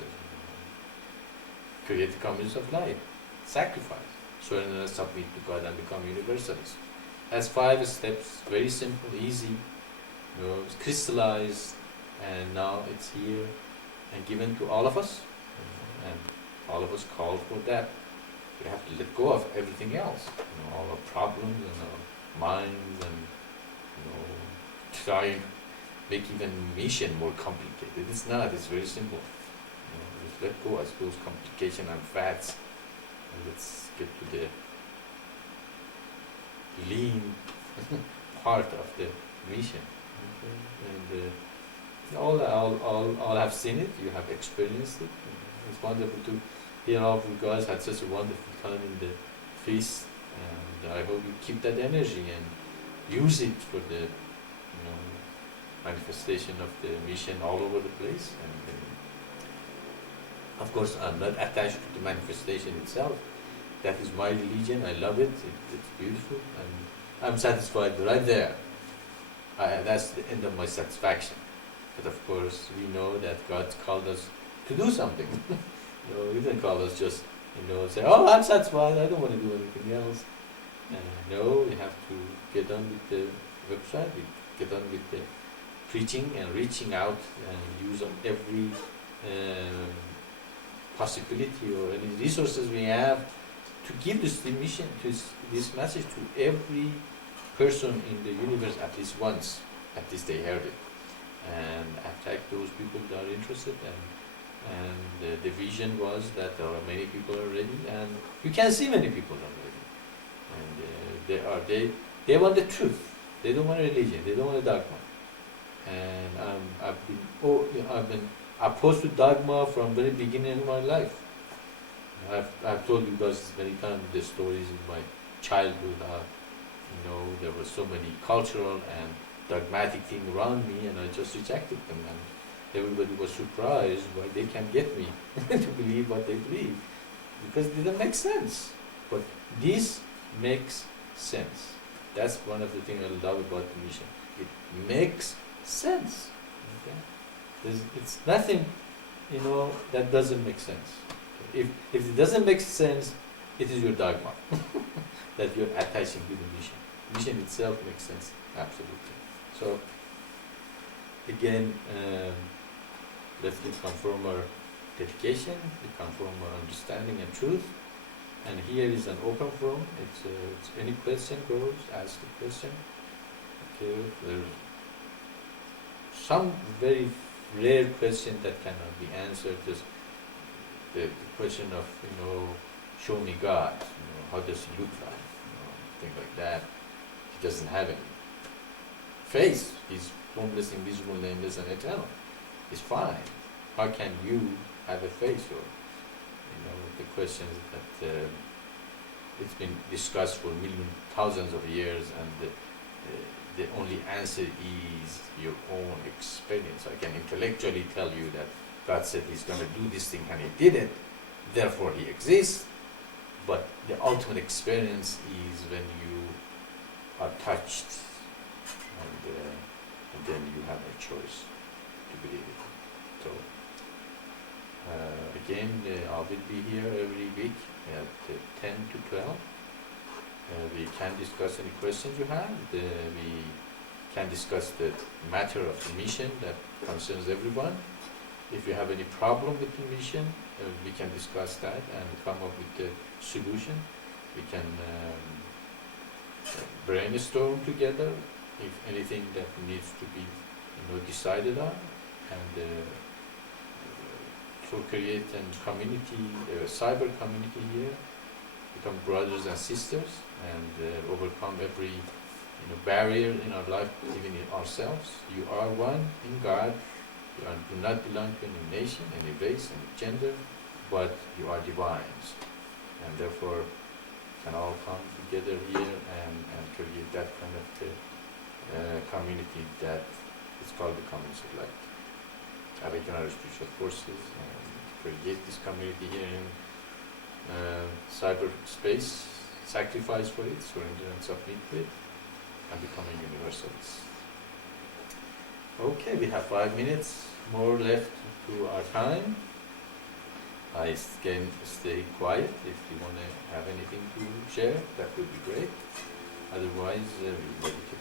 create the communities of light, sacrifice, surrender and submit to God and become universalists. That's 5 steps, very simple, easy, it's crystallized, and now it's here and given to all of us, and all of us call for that. We have to let go of everything else, all our problems and our minds, and try and make even mission more complicated. It's not. It's very simple. Just let go of those complications and fads, and let's get to the lean part of the mission. Okay? And all have seen it. You have experienced it. It's wonderful to hear all of you guys had such a wonderful time in the feast, and I hope you keep that energy and use it for the manifestation of the mission all over the place. And of course, I'm not attached to the manifestation itself. That is my religion. I love it. It's beautiful, and I'm satisfied right there. That's the end of my satisfaction. But of course, we know that God called us to do something. He didn't call us just, say, "Oh, I'm satisfied. I don't want to do anything else." No, we have to get on with the website. We get on with the preaching and reaching out and use every possibility or any resources we have to give this mission, this message to every person in the universe at least once. At least they heard it, and attack those people that are interested. And the vision was that there are many people already, and you can see many people already. And they want the truth. They don't want a religion. They don't want a dogma. And I've been opposed to dogma from very beginning of my life. I've told you guys many times the stories in my childhood. There were so many cultural and dogmatic things around me, and I just rejected them. And everybody was surprised why they can get me to believe what they believe, because it didn't make sense. But this makes sense. That's one of the things I love about the mission. It makes sense. Okay? It's nothing, that doesn't make sense. If it doesn't make sense, it is your dogma that you're attaching to the mission. Mission itself makes sense, absolutely. So, again, let's confirm our dedication, we confirm our understanding and truth. And here is an open forum. It's any question goes, ask the question. Okay, there's some very rare question that cannot be answered. Just the question of show me God. How does he look like? Things like that. He doesn't have any face. He's formless, invisible, nameless, and eternal. He's fine. How can you have a face? Or the questions that it's been discussed for thousands of years, and the only answer is your own experience. I can intellectually tell you that God said he's going to do this thing and he did it, therefore he exists. But the ultimate experience is when you are touched, and then you have a choice to believe it. So, again, I will be here every week at 10 to 12. We can discuss any questions you have. We can discuss the matter of the mission that concerns everyone. If you have any problem with the mission, we can discuss that and come up with the solution. We can brainstorm together if anything that needs to be decided on, and to create a community, a cyber community here, become brothers and sisters, and overcome every barrier in our life, even in ourselves. You are one in God. You do not belong to any nation, any race, any gender, but you are divines, and therefore can all come together here and create that kind of community that is called the community of light. Awaken our spiritual forces and create this community here in cyberspace, sacrifice for it, surrender and submit to it, and becoming universals. Okay, we have 5 minutes more left to our time. I can stay quiet if you want to have anything to share, that would be great. Otherwise, we meditate.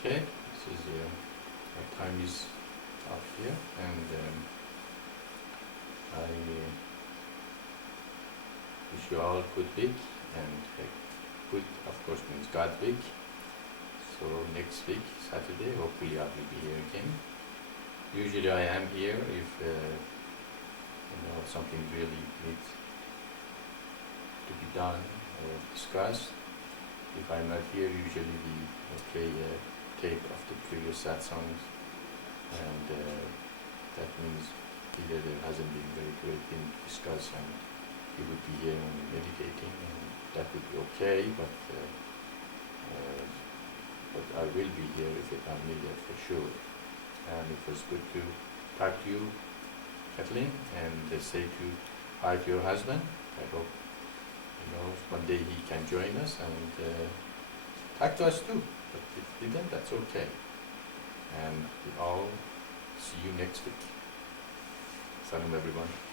Okay, this is our time is up here, and I wish you all good week, and good, of course, means God week. So next week, Saturday, hopefully I will be here again. Usually I am here if something really needs to be done or discussed. If I'm not here, usually we play a tape of the previous satsangs, and that means either there hasn't been very great thing to discuss and he would be here only meditating, and that would be okay, but I will be here if I'm needed for sure. And it was good to talk to you, Kathleen, and say hi to your husband. I hope one day he can join us and talk to us too. But if he didn't, that's okay. And we all see you next week. Salam everyone.